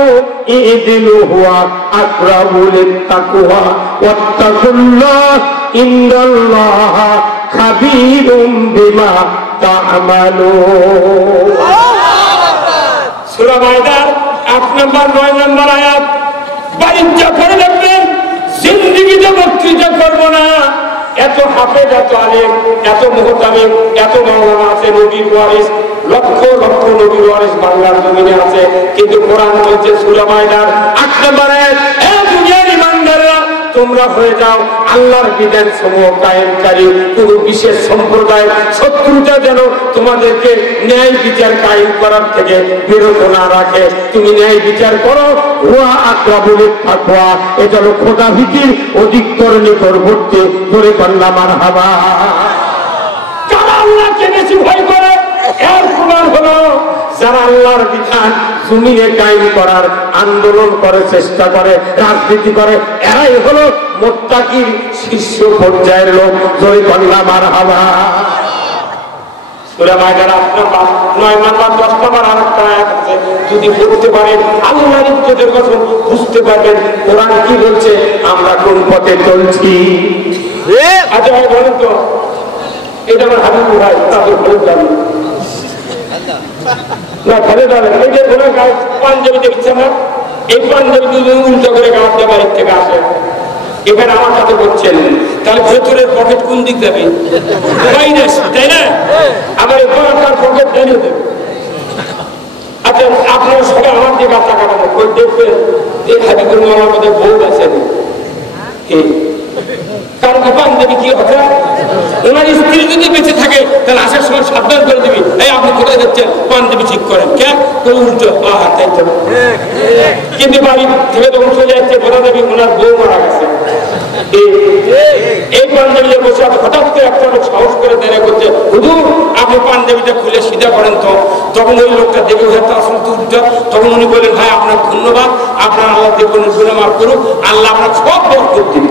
ইদিলু হুয়া আকরাবু লিত-তাকওয়া ওয়াত্তাকুল্লাহ ইন্নাল্লাহা খাবীরুম বিমা তা'মালুন। সূরা মাইদার 8 নম্বর 9 নম্বর আয়াত বাড়িতে পড়ে দেখবেন। জিন্দেগিতে বক্তৃতা করব না, এত হাফেজ, এত আলেম, এত মুহতামিম, এত মাওলানা আছে, নবীর ওয়ারিস, লক্ষ লক্ষ নবীর ওয়ারিস বাংলার জমিনে আছে, কিন্তু কোরআন বলছে সূরা মাইদার 8 নম্বর আয়াত, এ দুনিয়ার ইমানদাররা তোমরা হয়ে যাও আল্লাহর বিধান সমূহ কায়েমকারী। কোন বিশেষ সম্প্রদায়ের শত্রুতা যেন তোমাদেরকে ন্যায় বিচার কায়েম করার থেকে বিরত না রাখে। তুমি ন্যায় বিচার করো, হুয়া আকরাবু লিত-তাকওয়া, এটা হলো খোদা ভীতির অধিকতর নিকটবর্তী। ধরে কন্যা মারহাবা। যারা আল্লাহকে বেশি ভয় করে এর প্রমাণ হলো যারা আল্লাহর বিধান জমিনে কায়েম করার আন্দোলন করে, চেষ্টা করে, রাজনীতি করে, এরাই হলো মুত্তাকির শীর্ষ পর্যায়ের লোক। জয় কন্যা মারহাবা। সূরা মাইদার 8 নম্বর 9 নম্বর 10 নম্বর আরেকটা আয়াত আছে, যদি পড়তে পারেন আল্লাহর ইজ্জতের কথা বুঝতে পারবেন কোরআন কি বলছে, আমরা কোন পথে চলছি। আচ্ছা ভাই বলেন তো, এটা আমার হাবিবুর ভাই, তাদের বলে যাবে না ঘরে যাবেন, এই যে কোনো গাছ পাঞ্জাবি দেখছে না, এই পাঞ্জাবি যদি উল্টো করে গাছ বাড়ির থেকে আসে, এখানে আমার সাথে করছেন, তাহলে ভেতরের পকেট কোন দিক যাবে? তাই না? আবার এবার পকেট দাঁড়িয়ে দেবে। আচ্ছা আপনারা সবাই আমার দিকে গাছ কাটানো দেখবেন, এই হাবিবুর মামার মধ্যে বউ আছেন, কারণ পাঞ্জাবি কি হবে, ওনার স্ত্রী যদি বেঁচে থাকে তাহলে আসার সময় সাবধান করে দিবি, এই আপনি কোথায় যাচ্ছেন, পাঞ্জাবি ঠিক করেন, কেন উল্টো তাই তো। কিন্তু বাড়ি থেকে যখন চলে যাচ্ছে বোঝা যাবি ওনার বউ মারা গেছে। এই পাঞ্জাবি বসে হঠাৎ করে একটা লোক সাহস করে দাঁড়িয়ে করছে, হুজুর আপনি পাঞ্জাবিটা খুলে সিধা করেন তো। তখন ওই লোকটা দেখে হয়তো আসলে তো উল্টো, তখন উনি বললেন, ভাই আপনার ধন্যবাদ, আপনার আল্লাহ দেখুন গুনাহ মাফ করুক, আল্লাহ আপনার সব বরকত দিন।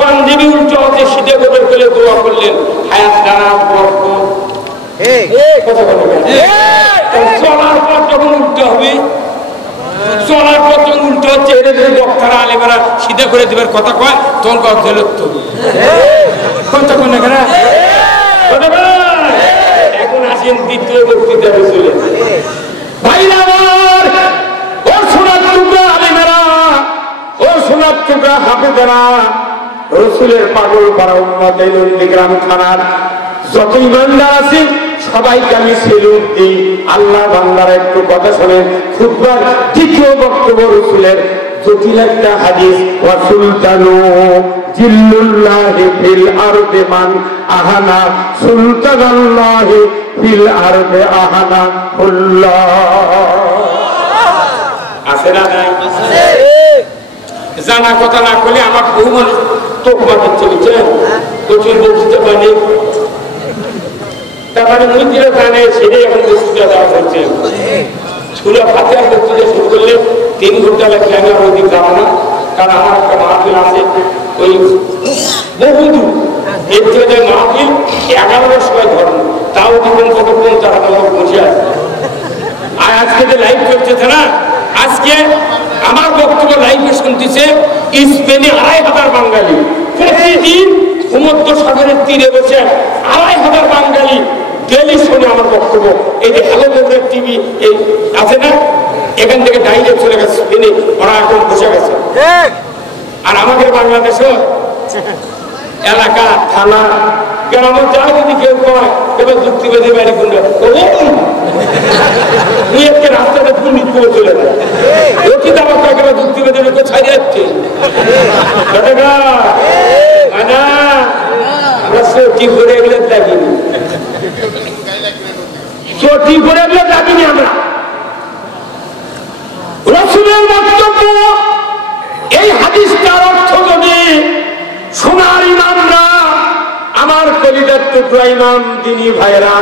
পাঞ্জাবি উল্টো হতে সিধে করে ফেলে দোয়া করলেন, হায়াত দ্বারা বরকত। চলার পর যখন উল্টো হবে, চলার পর যখন উল্টো হচ্ছে, এর বক্তারা আলেমেরা সিধা করে দেবার কথা কয়, তখন কথা হলো তো কথা কোন এখন আসেন দ্বিতীয় বক্তৃতা চলে। ভাইরা আমার, ও সোনার টুকরা আলেমেরা, ও সোনার টুকরা হাফেজেরা, রসুলের পাগল পাড়া উম্মত এই নন্দীগ্রাম থানার যত ইমানদার আছে সবাইকে আমি সেলুট দিই। আল্লাহ বান্দারা একটু কথা শোনেন। খুতবার দ্বিতীয় বক্তব্য রসুলের জটিল একটা হাদিস, ওয়া সুলতানু জিল্লুল্লাহি ফিল আরদি মান আহানা সুলতানাল্লাহি ফিল আরদি আহানা আছে না নাই? জানা কথা না করলে আমার বহু মানুষ তোকমা দিচ্ছে, বুঝছেন, প্রচুর বক্তৃতা পানি, তার মানে মন্দিরে জানে সেটাই এখন বক্তৃতা দেওয়া হচ্ছে। স্কুলে ফাতে বক্তৃতা শুরু করলে 3 ঘন্টা লাগলে আমি আর ওইদিক যাবো না, কারণ আমার একটা মাহফিল আছে ওই বহুদূর, এর থেকে মাহফিল 11টার সময় ধরুন, তাও দেখুন কত 50,000 লোক বসে আছে। আর আজকে যে লাইভ করতেছে না, আজকে আমার বক্তব্য লাইভে শুনতেছে স্পেনে 2,500 বাঙালি। প্রতিদিন ভূমধ্য সাগরের তীরে বসে 2,500 বাঙালি টেলিফোনে আমার বক্তব্য, এই যে হ্যালো বগুড়া টিভি এই আছে না, এখান থেকে ডাইরেক্ট চলে গেছে, ওরা এখন বসে গেছে। আর আমাদের বাংলাদেশে এলাকা থানা গ্রাম যা যদি কেউ কয় এবার যুক্তিবাদী বাড়ি কোনটা তুই একটা রাস্তাটা পুণ্ডিত করে চলে যায়, অতি দাবার কয়েক যুক্তিবাদী লোক ছাড়িয়ে যাচ্ছে। আমরা সত্যি করে এগুলো দেখিনি, সত্যি করে এগুলো দেখিনি আমরা। রাসূলের বক্তব্য এই হাদিসটার অর্থ যদি সোনার ইমামরা, আমার কলিজার টুকরা ইমাম দিনী ভাইরা,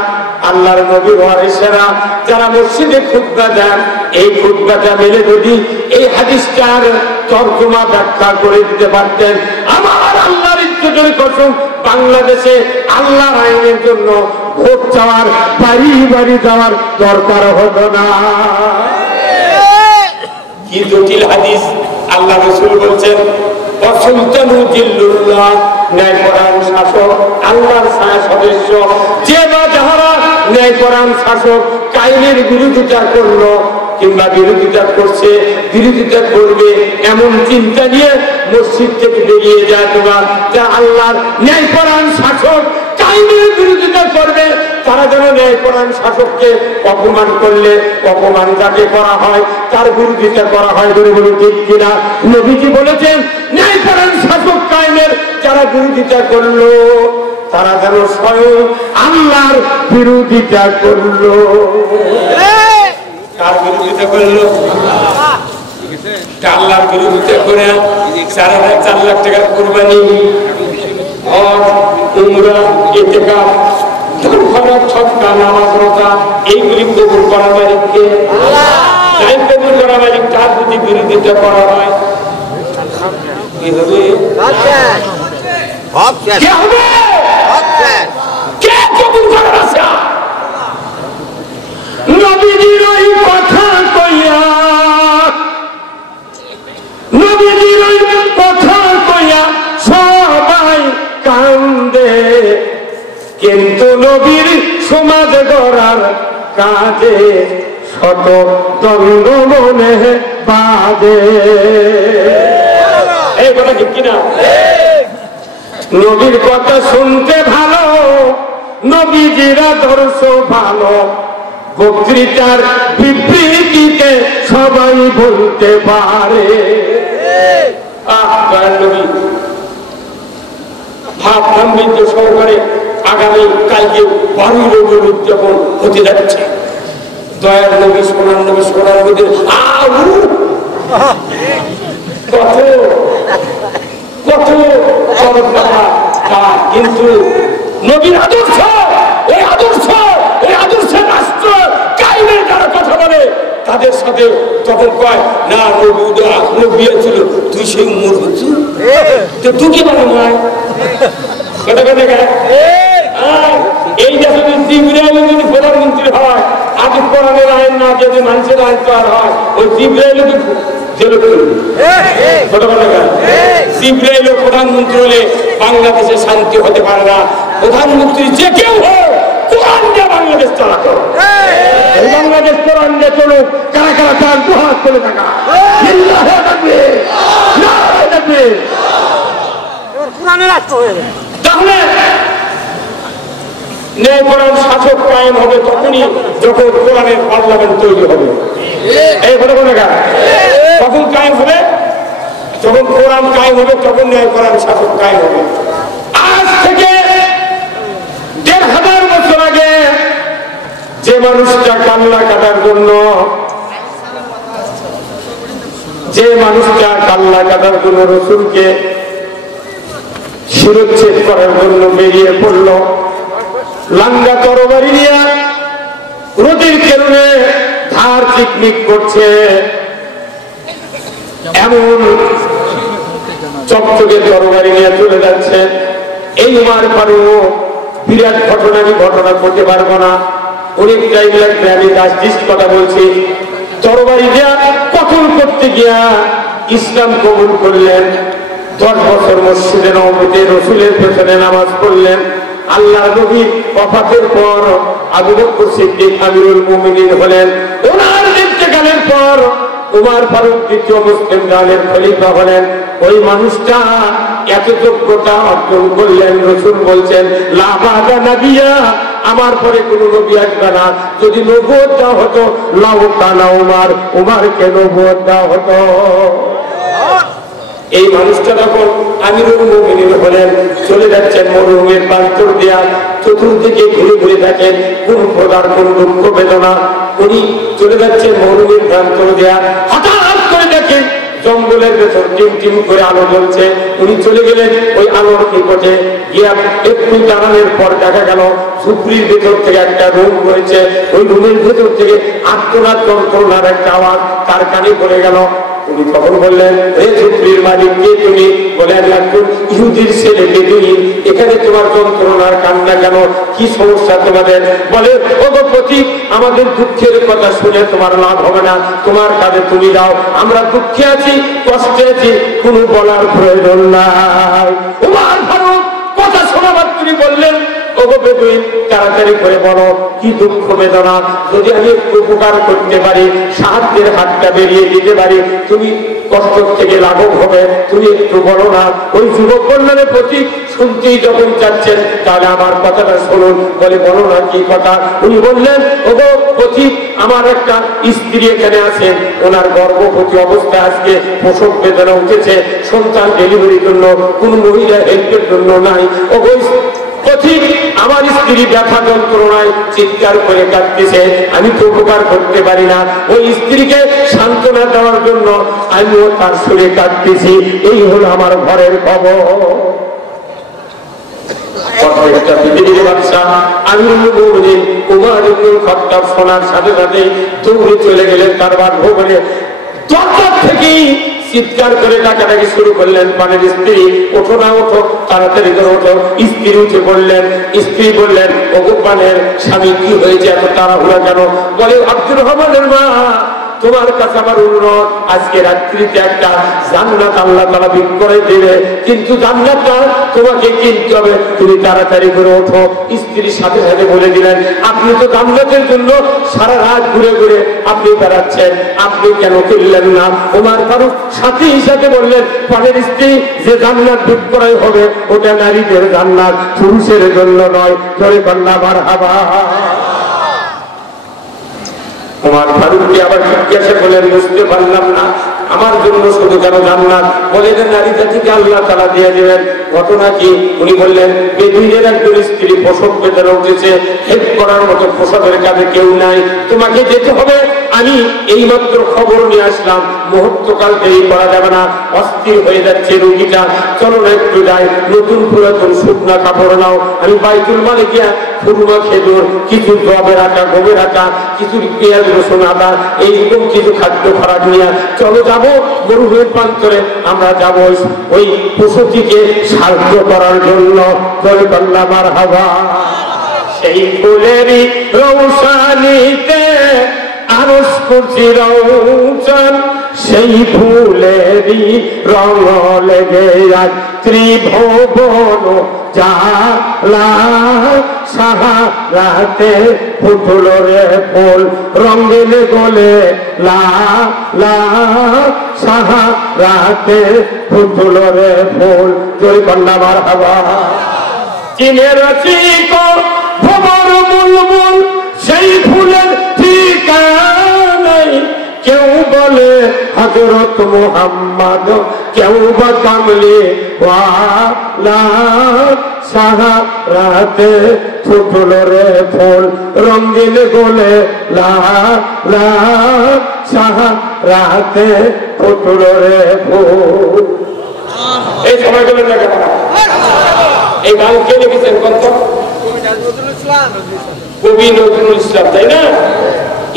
আল্লাহর নবীর ওয়ারিসেরা যারা মসজিদে খুতবা দেন, এই খুতবাটা মেলে যদি এই হাদিসটার তর্জমা ব্যাখ্যা করে দিতে পারতেন, আমার আল্লাহর ইজ্জতের কসম বাংলাদেশে আল্লাহর আইনের জন্য ভোট চাওয়ার, বাড়ি বাড়ি যাওয়ার দরকার হতো না। কি জটিল হাদিস! আল্লাহ রাসূল বলছেন ন্যায়পরায়ণ শাসক, আল্লাহর সদস্য যে বা যাহারা ন্যায়পরায়ণ শাসক কায়েমের বিরোধিতা করলো কিংবা বিরোধিতা করছে, বিরোধিতা করবে এমন চিন্তা নিয়ে মসজিদ থেকে বেরিয়ে যায়, তোমরা যা আল্লাহর ন্যায়পরায়ণ শাসক কায়েমের বিরোধিতা করবে, তারা যেন ন্যায়পরায়ণ শাসককে অপমান করলে অপমান যাকে করা হয় তার বিরোধিতা করা হয়, বলে বলে ঠিক কিনা? নবীজি বলেছেন ন্যায়পরায়ণ শাসক কায়েমের যারা বিরোধিতা করলো তারা যেন স্বয়ং আল্লাহর বিরোধিতা করলো। কার বিরোধিতা করলো? আল্লাহর বিরোধিতা করে 4 লাখ টাকার কোরবানি, হজ, উমরা, ইতিকাফ, ধর্মঘট, ছটকা, নামাজ, রোজা এইগুলি কবুল করা মালিককে, তাই কবুল করা মালিক তার যদি বিরোধিতা করা হয় কি হবে? কে হবে? কে কবুল করার আশা? নবীজির ওই কথা কইয়া, নবীজির ওই কথা কইয়া সবাই কান্দে, কিন্তু নবীর সমাজ গড়ার কাজে শত দ্বন্দ্ব মনে বাজে। এই কথা ঠিক কিনা? নবীর কথা শুনতে ভালো, নবীজির আদর্শ ভালো, বক্তৃতার বিবৃতিতে সবাই বলতে পারে ভাব গাম্ভীর্য সহকারে আগামী কালকে 12 রবিউল উদযাপন হতে যাচ্ছে। দয়ার নবী, সোনার নবী, সোনার নবীদের কত কত চরক কথা, কিন্তু নবীর আদর্শ, এই আদর্শ, এই আদর্শের রাষ্ট্র কায়েমের যারা কথা বলে তাদের সাথে তখন কয় না নবী ছিল, তুই সেই উমর হচ্ছি তো তুই কি মানে নয় কথা কথা গায়। এই দেশে জিবরাইল যদি প্রধানমন্ত্রী হয়, আজ কোরআনের আইন না যদি মানুষের আইন তৈরি হয়, ওই জিবরাইল জেলে করবে কথা কথা গায়। জিবরাইল প্রধানমন্ত্রী হলে বাংলাদেশে শান্তি হতে পারে না। প্রধানমন্ত্রী যে কেউ হোক, কোরআন দিয়ে বাংলাদেশ চালাতে হবে। বাংলাদেশ কোরআন দিয়ে চলুক। কারা কারা চান দুহাত করে থাকা তাহলে ন্যায়পরায়ণ শাসক কায়েম হবে তখনই যখন কোরআনের পার্লামেন্ট তৈরি হবে। এই কথা বলে তখন কায়েম হবে, যখন কোরআন কায়েম হবে তখন ন্যায়পরায়ণ শাসক কায়েম হবে। আজ থেকে 1500 বছর আগে যে মানুষটা কান্না কাটার জন্য, যে মানুষটা কান্না কাটার জন্য রসুলকে শিরচ্ছেদ করার জন্য বেরিয়ে পড়ল, লাঙ্গা তরবারি নিয়ে রোদের কেরণে ধার চিকমিক করছে, এমন চকচকে তরবারি নিয়ে চলে যাচ্ছে। এই উমার ফারুক বিরাট ঘটনা, আমি ঘটনা করতে পারবো না, অনেক টাইম লাগবে, আমি রাজনীতি কথা বলছি। তরবারি দিয়া কতল করতে গিয়া ইসলাম কবুল করলেন, 10 বছর মসজিদে নববীতে রসুলের পেছনে নামাজ পড়লেন, আল্লাহর নবী ওফাতের পর আবু বকর সিদ্দিক আমিরুল মুমিনিন হলেন। ওনার ইন্তেকালের পর উমর ফারুক দ্বিতীয় মুসলিম জালের খলিফা হলেন। ওই মানুষটা এত যোগ্যতা অর্জন করলেন, রাসূল বলছেন লা বাদা নাবিয়া, আমার পরে কোন নবী আসবে না। যদি নবুয়ত দেওয়া হতো লাউ কানা উমর, উমরকে নবুয়ত দেওয়া হতো। এই মানুষটা যখন আমিরুল মুমিনিন হলেন, চলে যাচ্ছেন মরুভূমির প্রান্তর দিয়া, চতুর্দিকে ঘুরে ঘুরে দেখেন কোন প্রকার কোন দুঃখ বেদনা। উনি চলে যাচ্ছেন মরুভূমির প্রান্তর দিয়া, হঠাৎ করে দেখেন জঙ্গলের ভেতর টিম টিম করে আলো জ্বলছে। উনি চলে গেলেন ওই আলোর নিকটে গিয়া একটু দাঁড়ানোর পর দেখা গেল ঝুপড়ির ভেতর থেকে একটা রুম রয়েছে। ওই রুমের ভেতর থেকে আত্মনাদ যন্ত্রণার একটা আওয়াজ তার কানে পড়ে গেল। উনি তখন বললেন, হে ঝুপড়ির মালিক, কে তুমি? বলে আমি একজন ইহুদির ছেলে বেদুইন, এখানে তোমার যন্ত্রণার কান্না কেন? কি সমস্যা তোমাদের? বলে, ও গো পথিক, আমাদের দুঃখের কথা শুনে তোমার লাভ হবে না, তোমার কাজে তুমি যাও, আমরা দুঃখে আছি, কষ্টে আছি, কোনো বলার প্রয়োজন নাই। উমর ফারুক কথা শোনা মাত্রই বললেন, ওগো বেদুইন, তাড়াতাড়ি করে বলো কি দুঃখ বেদনা, যদি আমি একটু উপকার করতে পারি, সাহায্যের হাতটা বেরিয়ে দিতে পারি, তুমি কষ্ট থেকে লাঘব হবে, তুমি একটু বলো না। ওই যুবক বললেন, পথিক শুনতেই যখন চাচ্ছেন তাহলে আমার কথাটা শুনুন। বলে, বলো না কি কথা? উনি বললেন, ওগো পথিক, আমার একটা স্ত্রী এখানে আছেন, ওনার গর্ভবতী অবস্থায় আজকে প্রসব বেদনা উঠেছে, সন্তান ডেলিভারির জন্য কোন মহিলা হেল্পের জন্য নাই। ওগো পথিক, আমার স্ত্রী ব্যথা যন্ত্রণায় চিৎকার করে কাঁদতেছে, আমি তো উপকার করতে পারি না। ওই স্ত্রীকে সান্ত্বনা দেওয়ার জন্য আমিও তার সুরে কাঁদতেছি। এই হলো আমার ঘরের খবর। পৃথিবীর বাদশা আমিরুল মুমিনিন উমর ইবনুল খাত্তাব শোনার সাথে সাথে দৌড়ে চলে গেলেন তার বাসভবনে। দরজা থেকেই চিৎকার করে ডাকাডাকি শুরু করলেন, পানের স্ত্রী, ওঠো না, ওঠো, তাড়াতাড়ি করে ওঠো। স্ত্রী উঠে বললেন, স্ত্রী বললেন, ওগো পানের স্বামী, কি হয়েছে, এত তাড়াহুড়া কেন? বলে, আব্দুর রহমানের মা, তোমার কাছে আমার অনুরোধ, আজকে রাত্রিতে একটা জান্নাত আল্লাহ তাআলা বিক্রয় দেবে, কিন্তু জান্নাতটা তোমাকে কিনতে হবে, তুমি তাড়াতাড়ি করে ওঠো। স্ত্রীর সাথে সাথে বলে দিলেন, আপনি তো জান্নাতের জন্য সারা রাত ঘুরে ঘুরে আপনি বেড়াচ্ছেন, আপনি কেন কিনলেন না? ওমর ফারুক সাথে সাথে বললেন, পানের স্ত্রী, যে জান্নাত বিক্রয় হবে ওটা নারীদের জান্নাত, পুরুষের জন্য নয়। জোরে কন্যা মারহাবা। ওমর ফারুককে আবার জিজ্ঞাসা করলেন, বুঝতে পারলাম না, আমার জন্য শুধু কেন জান্নাত? বলে যে নারী জাতিকে আল্লাহ তাআলা দিয়ে দেবেন। ঘটনা কি? উনি বললেন, বেদুইনের একজন স্ত্রী প্রসব বেদনা উঠেছে, হেল্প করার মতো প্রসবের কাজে কেউ নাই, তোমাকে যেতে হবে। আমি এইমাত্র খবর নিয়ে আসলাম, মুহূর্তকাল দেরি করা যাবে না, অস্থির হয়ে যাচ্ছে রোগীটা, চলো না একটু যাই, নতুন পুরাতন শুকনা কাপড় নাও, আমি বাইতুল মালে গিয়া খুরমা, খেজুর, কিছু জবের আটা, গমের আটা, কিছু পেঁয়াজ রসুন আদা, এইরকম কিছু খাদ্য খোরাক নিয়ে চলো, যাবো মরুভূমির প্রান্তরে, আমরা যাবো ওই পশুটিকে সাহায্য করার জন্য। জয় বাংলা মারহাবা। সেই ফুলেরই রৌশানীতে আরশ কুরসি রৌশন, সেই ফুলেরই রং লেগে আজ ত্রিভুবন জালা, সাহারাতে ফুটল রে ফুল, রঙিন গোলে লা লা, সাহারাতে ফুটল রে ফুল। জয় কন্যা মারহাবা। চীনের চিক ভবর বুলবুল, সেই ফুলের ঠিকানাই, কেউ বলে হযরত মুহাম্মদ, কেউ বা কামলি ওয়ালা, সাহারাতে ফুটল রে ফুল, রঙিন গোলে লা লা, সাহারাতে ফুটল রে ফুল। এই সময়গুলো দেখা এই গান কে লিখেছেন? কত? কবি নজরুল ইসলাম, তাই না?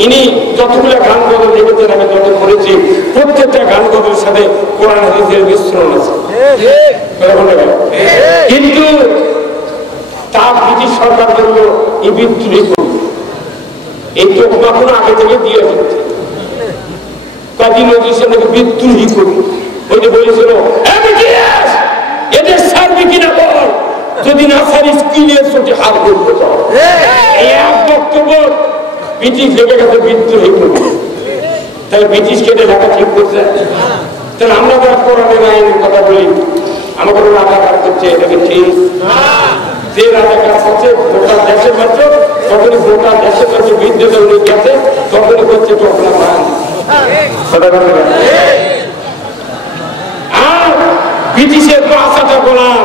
ইনি যতগুলো গান গজল লিখেছেন, আমি যত পড়েছি, প্রত্যেকটা গান গজলের সাথে কোরআন হাদিসের মিশ্রণ আছে। কিন্তু তা ব্রিটিশ সরকার বলল এই বিদ্রোহী কবি, এই তোকমা কোনো আগে থেকে দিয়ে হচ্ছে, কাজী নজরুল ইসলামকে বিদ্রোহী কবি। ওই যে বলেছিল, এদের সার্বি কিনা বল, যদি নার্সারি স্কুলের ছুটি হাত করতে এই এক বক্তব্য ব্রিটিশ লেগে গেছে বিদ্রোহী করবে। তাহলে ব্রিটিশ কেটে লেখা ঠিক করছে। তাহলে আমরা যারা কোরআনের আইনের কথা বলি আমাকে রাজাকার করছে, এটাকে ঠিক? যে রাজাকার করছে গোটা দেশের মাত্র, তখনই গোটা দেশের মাত্র বিদ্যুৎ উনি গেছে, তখনই করছে টোকলা মান। আর ব্রিটিশের আশাটা বলাম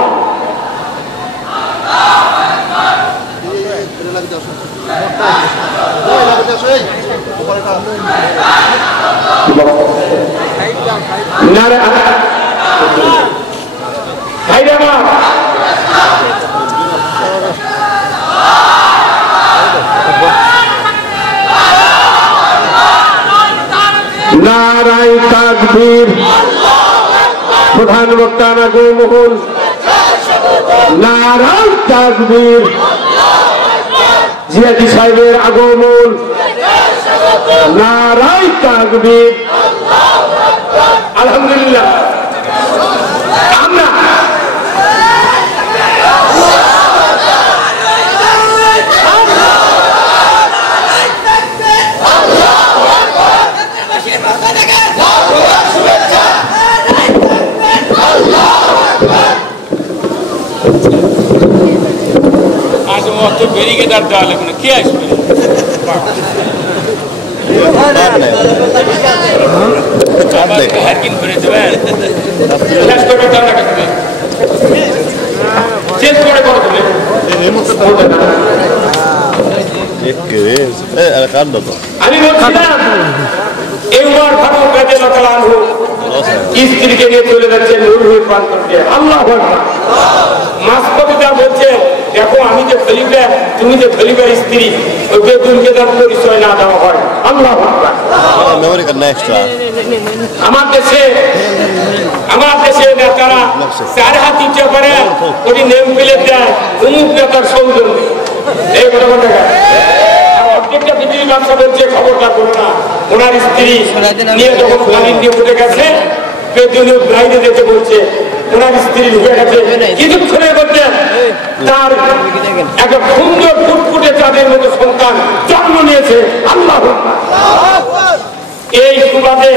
নারায়ে তাকবীর। প্রধান বক্তা নাগরমোহন। নারায়ে তাকবীর। জিয়াদি সাহেবের আগমন। নারায়ে তাকবীর। আলহামদুলিল্লাহ। আমরা ব্যারিকেড দেওয়া লাগবে, কে আসবে? আমি বলছিলাম এই উমর ফারুক রাদিয়াল্লাহু আনহু স্ত্রীকে নিয়ে চলে যাচ্ছেন নুরুল প্রান্তকে। আল্লাহু আকবার। মাসপতিটা বলছে দেখো আমি যে খলিফা, তুমি যে খলিফার স্ত্রী, ওই বেদুনকে তার পরিচয় না দেওয়া হয়। আল্লাহু আকবার। আমার দেশে নেতারা চার হাত ইচ্ছা করে ওই নেম ফেলে দেয় অমুক নেতার সৌজন্য। এই ঘটনা প্রত্যেকটা পৃথিবীর ব্যবসা বলছে খবরটা করো না। ওনার স্ত্রী নিয়ে যখন পানি দিয়ে উঠে গেছে বেদুনের বাইরে যেতে বলছে, ওনার স্ত্রী ঢুকে গেছে কিছুক্ষণের মধ্যে তার একটা সুন্দর ফুটফুটে চাঁদের মতো সন্তান জন্ম নিয়েছে। আল্লাহ এই সুবাদে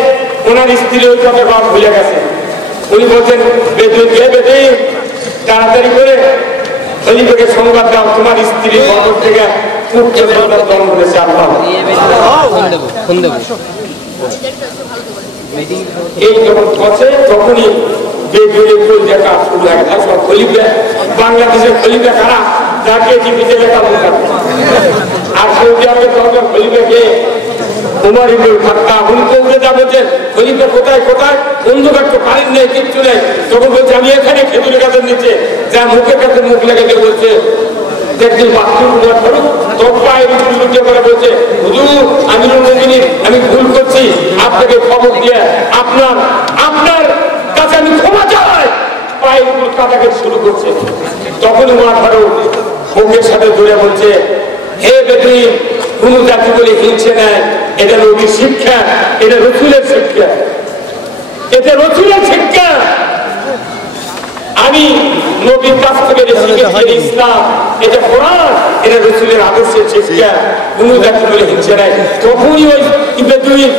ওনার স্ত্রী ওই কথা বাদ ভুলে গেছে। উনি বলছেন বেদুন কে বেদুন, তাড়াতাড়ি করে খলিফাকে সংবাদ দাও তোমার স্ত্রীর বদর থেকে পুত্র সন্তান জন্ম নিয়েছে। আল্লাহ এই যখন করছে তখনই দেখা শুরু হয়ে গেছে। সব খলিফা বাংলাদেশের খলিফা কারা যাকে টিভিতে লেখা আর সৌদি আরবে তখন খলিফাকে উমর ইবনুল খাত্তাব উনি কৌরে যা বলছেন খলিফা কোথায় কোথায় অন্ধকার তো কারেন্ট নেই কিচ্ছু নেই, তখন বলছে আমি এখানে খেজুরের গাছের নিচে যা মুখের কাছে মুখ লেগে বলছে দেখছি বাথরুম উমর ফারুক তোর পায়ে লুটিয়ে করে বলছে হুজুর আমিরুল মুমিনিন আমি ভুল করছি, আপনাকে খবর দিয়ে আপনার কাছে আমি ক্ষমা চাই। পায়ে কাটাকে শুরু করছে। তখন উমর ফারুক মুখের সাথে জুড়ে বলছে হে বেদুইন, কোন জাতি বলে হিংসে নেয়, এটা নবীর শিক্ষা, এটা রসুলের শিক্ষা, এটা রসুলের শিক্ষা। আমি নবীর কাছ থেকে শিখেছি ইসলাম, এটা কোরআন, এটা রসুলের আদর্শের শিক্ষা। কোন জাতি বলে হিংসে নেয়। তখনই ওই বেদুইন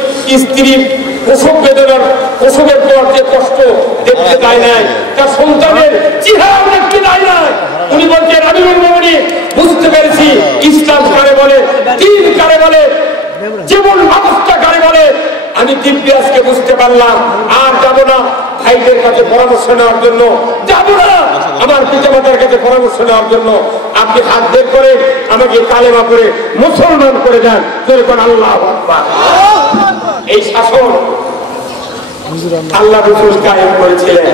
স্ত্রীর প্রসব বেদনার প্রসবের পর যে কষ্ট দেখতে দেয় নাই, তার সন্তানের চেহারা দেখতে দেয় নাই। উনি বলছেন আমিরুল মুমিনিন বুঝতে পেরেছি ইসলাম কারে বলে, দ্বীন কারে বলে, জীবন ব্যবস্থা কারে বলে। আমি দিব্যি আজকে বুঝতে পারলাম। আর যাবো না ভাইদের কাছে পরামর্শ নেওয়ার জন্য, যাবো না আমার পিতামাতার কাছে পরামর্শ নেওয়ার জন্য। আপনি হাত বের করে আমাকে কালেমা করে মুসলমান করে দেন, যেরকম আল্লাহু আকবার। এই শাসন আল্লাহ রাসূল কায়েম করেছিলেন।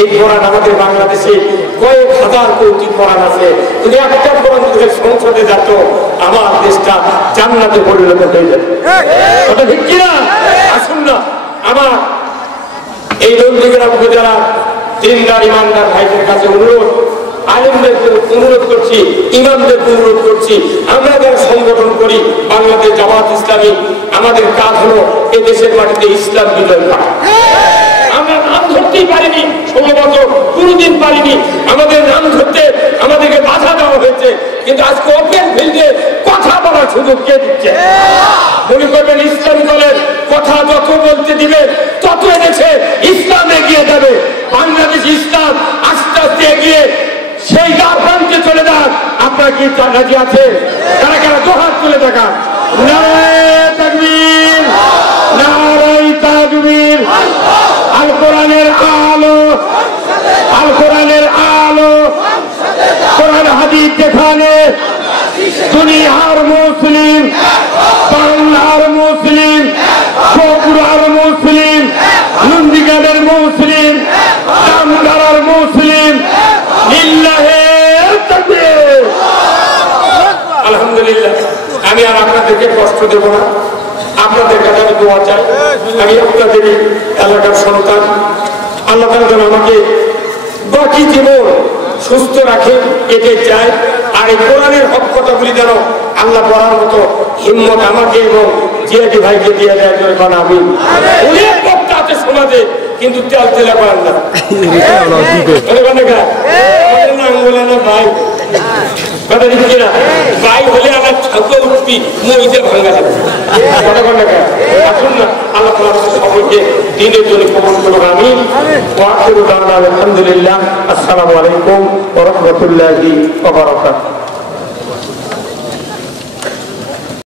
এই কোরআন আমাদের বাংলাদেশে কয়েক হাজার কোটি কোরআন আছে। যদি একটা কোরআন সংসদে যেত আমার দেশটা জান্নাতে পরিণত হয়ে যেত। কথা ঠিক কিনা? আসুন না আমার এই নন্দীগ্রাম উপজেলা দিনদার ইমানদার ভাইদের কাছে অনুরোধ, আলেমদেরকে অনুরোধ করছি, ইমামদেরকে অনুরোধ করছি, আমরা যারা সংগঠন করি বাংলাদেশ জামাত ইসলামী, আমাদের কাজ হলো এ দেশের মাটিতে ইসলাম বিজয় করা। আমরা নাম ধরতেই পারিনি 16 বছর, কোনোদিন পারিনি। আমাদের নাম ধরতে আমাদেরকে বাধা দেওয়া হয়েছে, কিন্তু আজকে ওপেন ফিল্ডে কথা বলার সুযোগ কে দিচ্ছে? মনে করবেন ইসলামী দলের কথা যত বলতে দিবে তত এনেছে ইসলাম এগিয়ে যাবে। বাংলাদেশ ইসলাম আস্তে আস্তে এগিয়ে সেই দ্বার প্রান্তে চলে যান। আপনার কি রাজি আছে? কারা কারা দুহাত তুলে দেখান। নারায়ে তাকবীর, নারায়ে তাকবীর। আল কোরআনের আলো, আল কোরআনের আলো, কোরআন হাদিস যেখানে দুনিয়ার মুসলিম, বাংলার মুসলিম, বগুড়ার মুসলিম, নন্দীগ্রামের মুসলিম, রামগড়ার মুসলিম, লিল্লাহে তাকবীর। আলহামদুলিল্লাহ, আমি আর আপনাদেরকে কষ্ট দেব না। আপনাদের কাছে আমি দোয়া চাই। আমি আপনাদেরই এলাকার সন্তান। আল্লাহ তাআলা যেন আমাকে বাকি জীবন সুস্থ রাখে, এটাই চাই। আর এই কোরআনের হক কথাগুলি যেন আল্লাহ বলার মতো হিম্মত আমাকে এবং জিয়াদি ভাইকে দিয়ে দেয়। কারণ আমি অনেক বক্তা আছে সমাজে, কিন্তু তেল তেলে পারেন না। ভাই কথা দিচ্ছি না, ভাই হলে আমার ছাউকে উঠবি, মইতে ভাঙা যাবে। আসুন না, আল্লাহ তাআলা সকলকে দিনের জন্য কবুল করুন। আমিন। ওয়া আখিরু দাওয়ানা আলহামদুলিল্লাহ। আসসালামু আলাইকুম ওয়া রাহমাতুল্লাহি ওয়া বারাকাতুহু।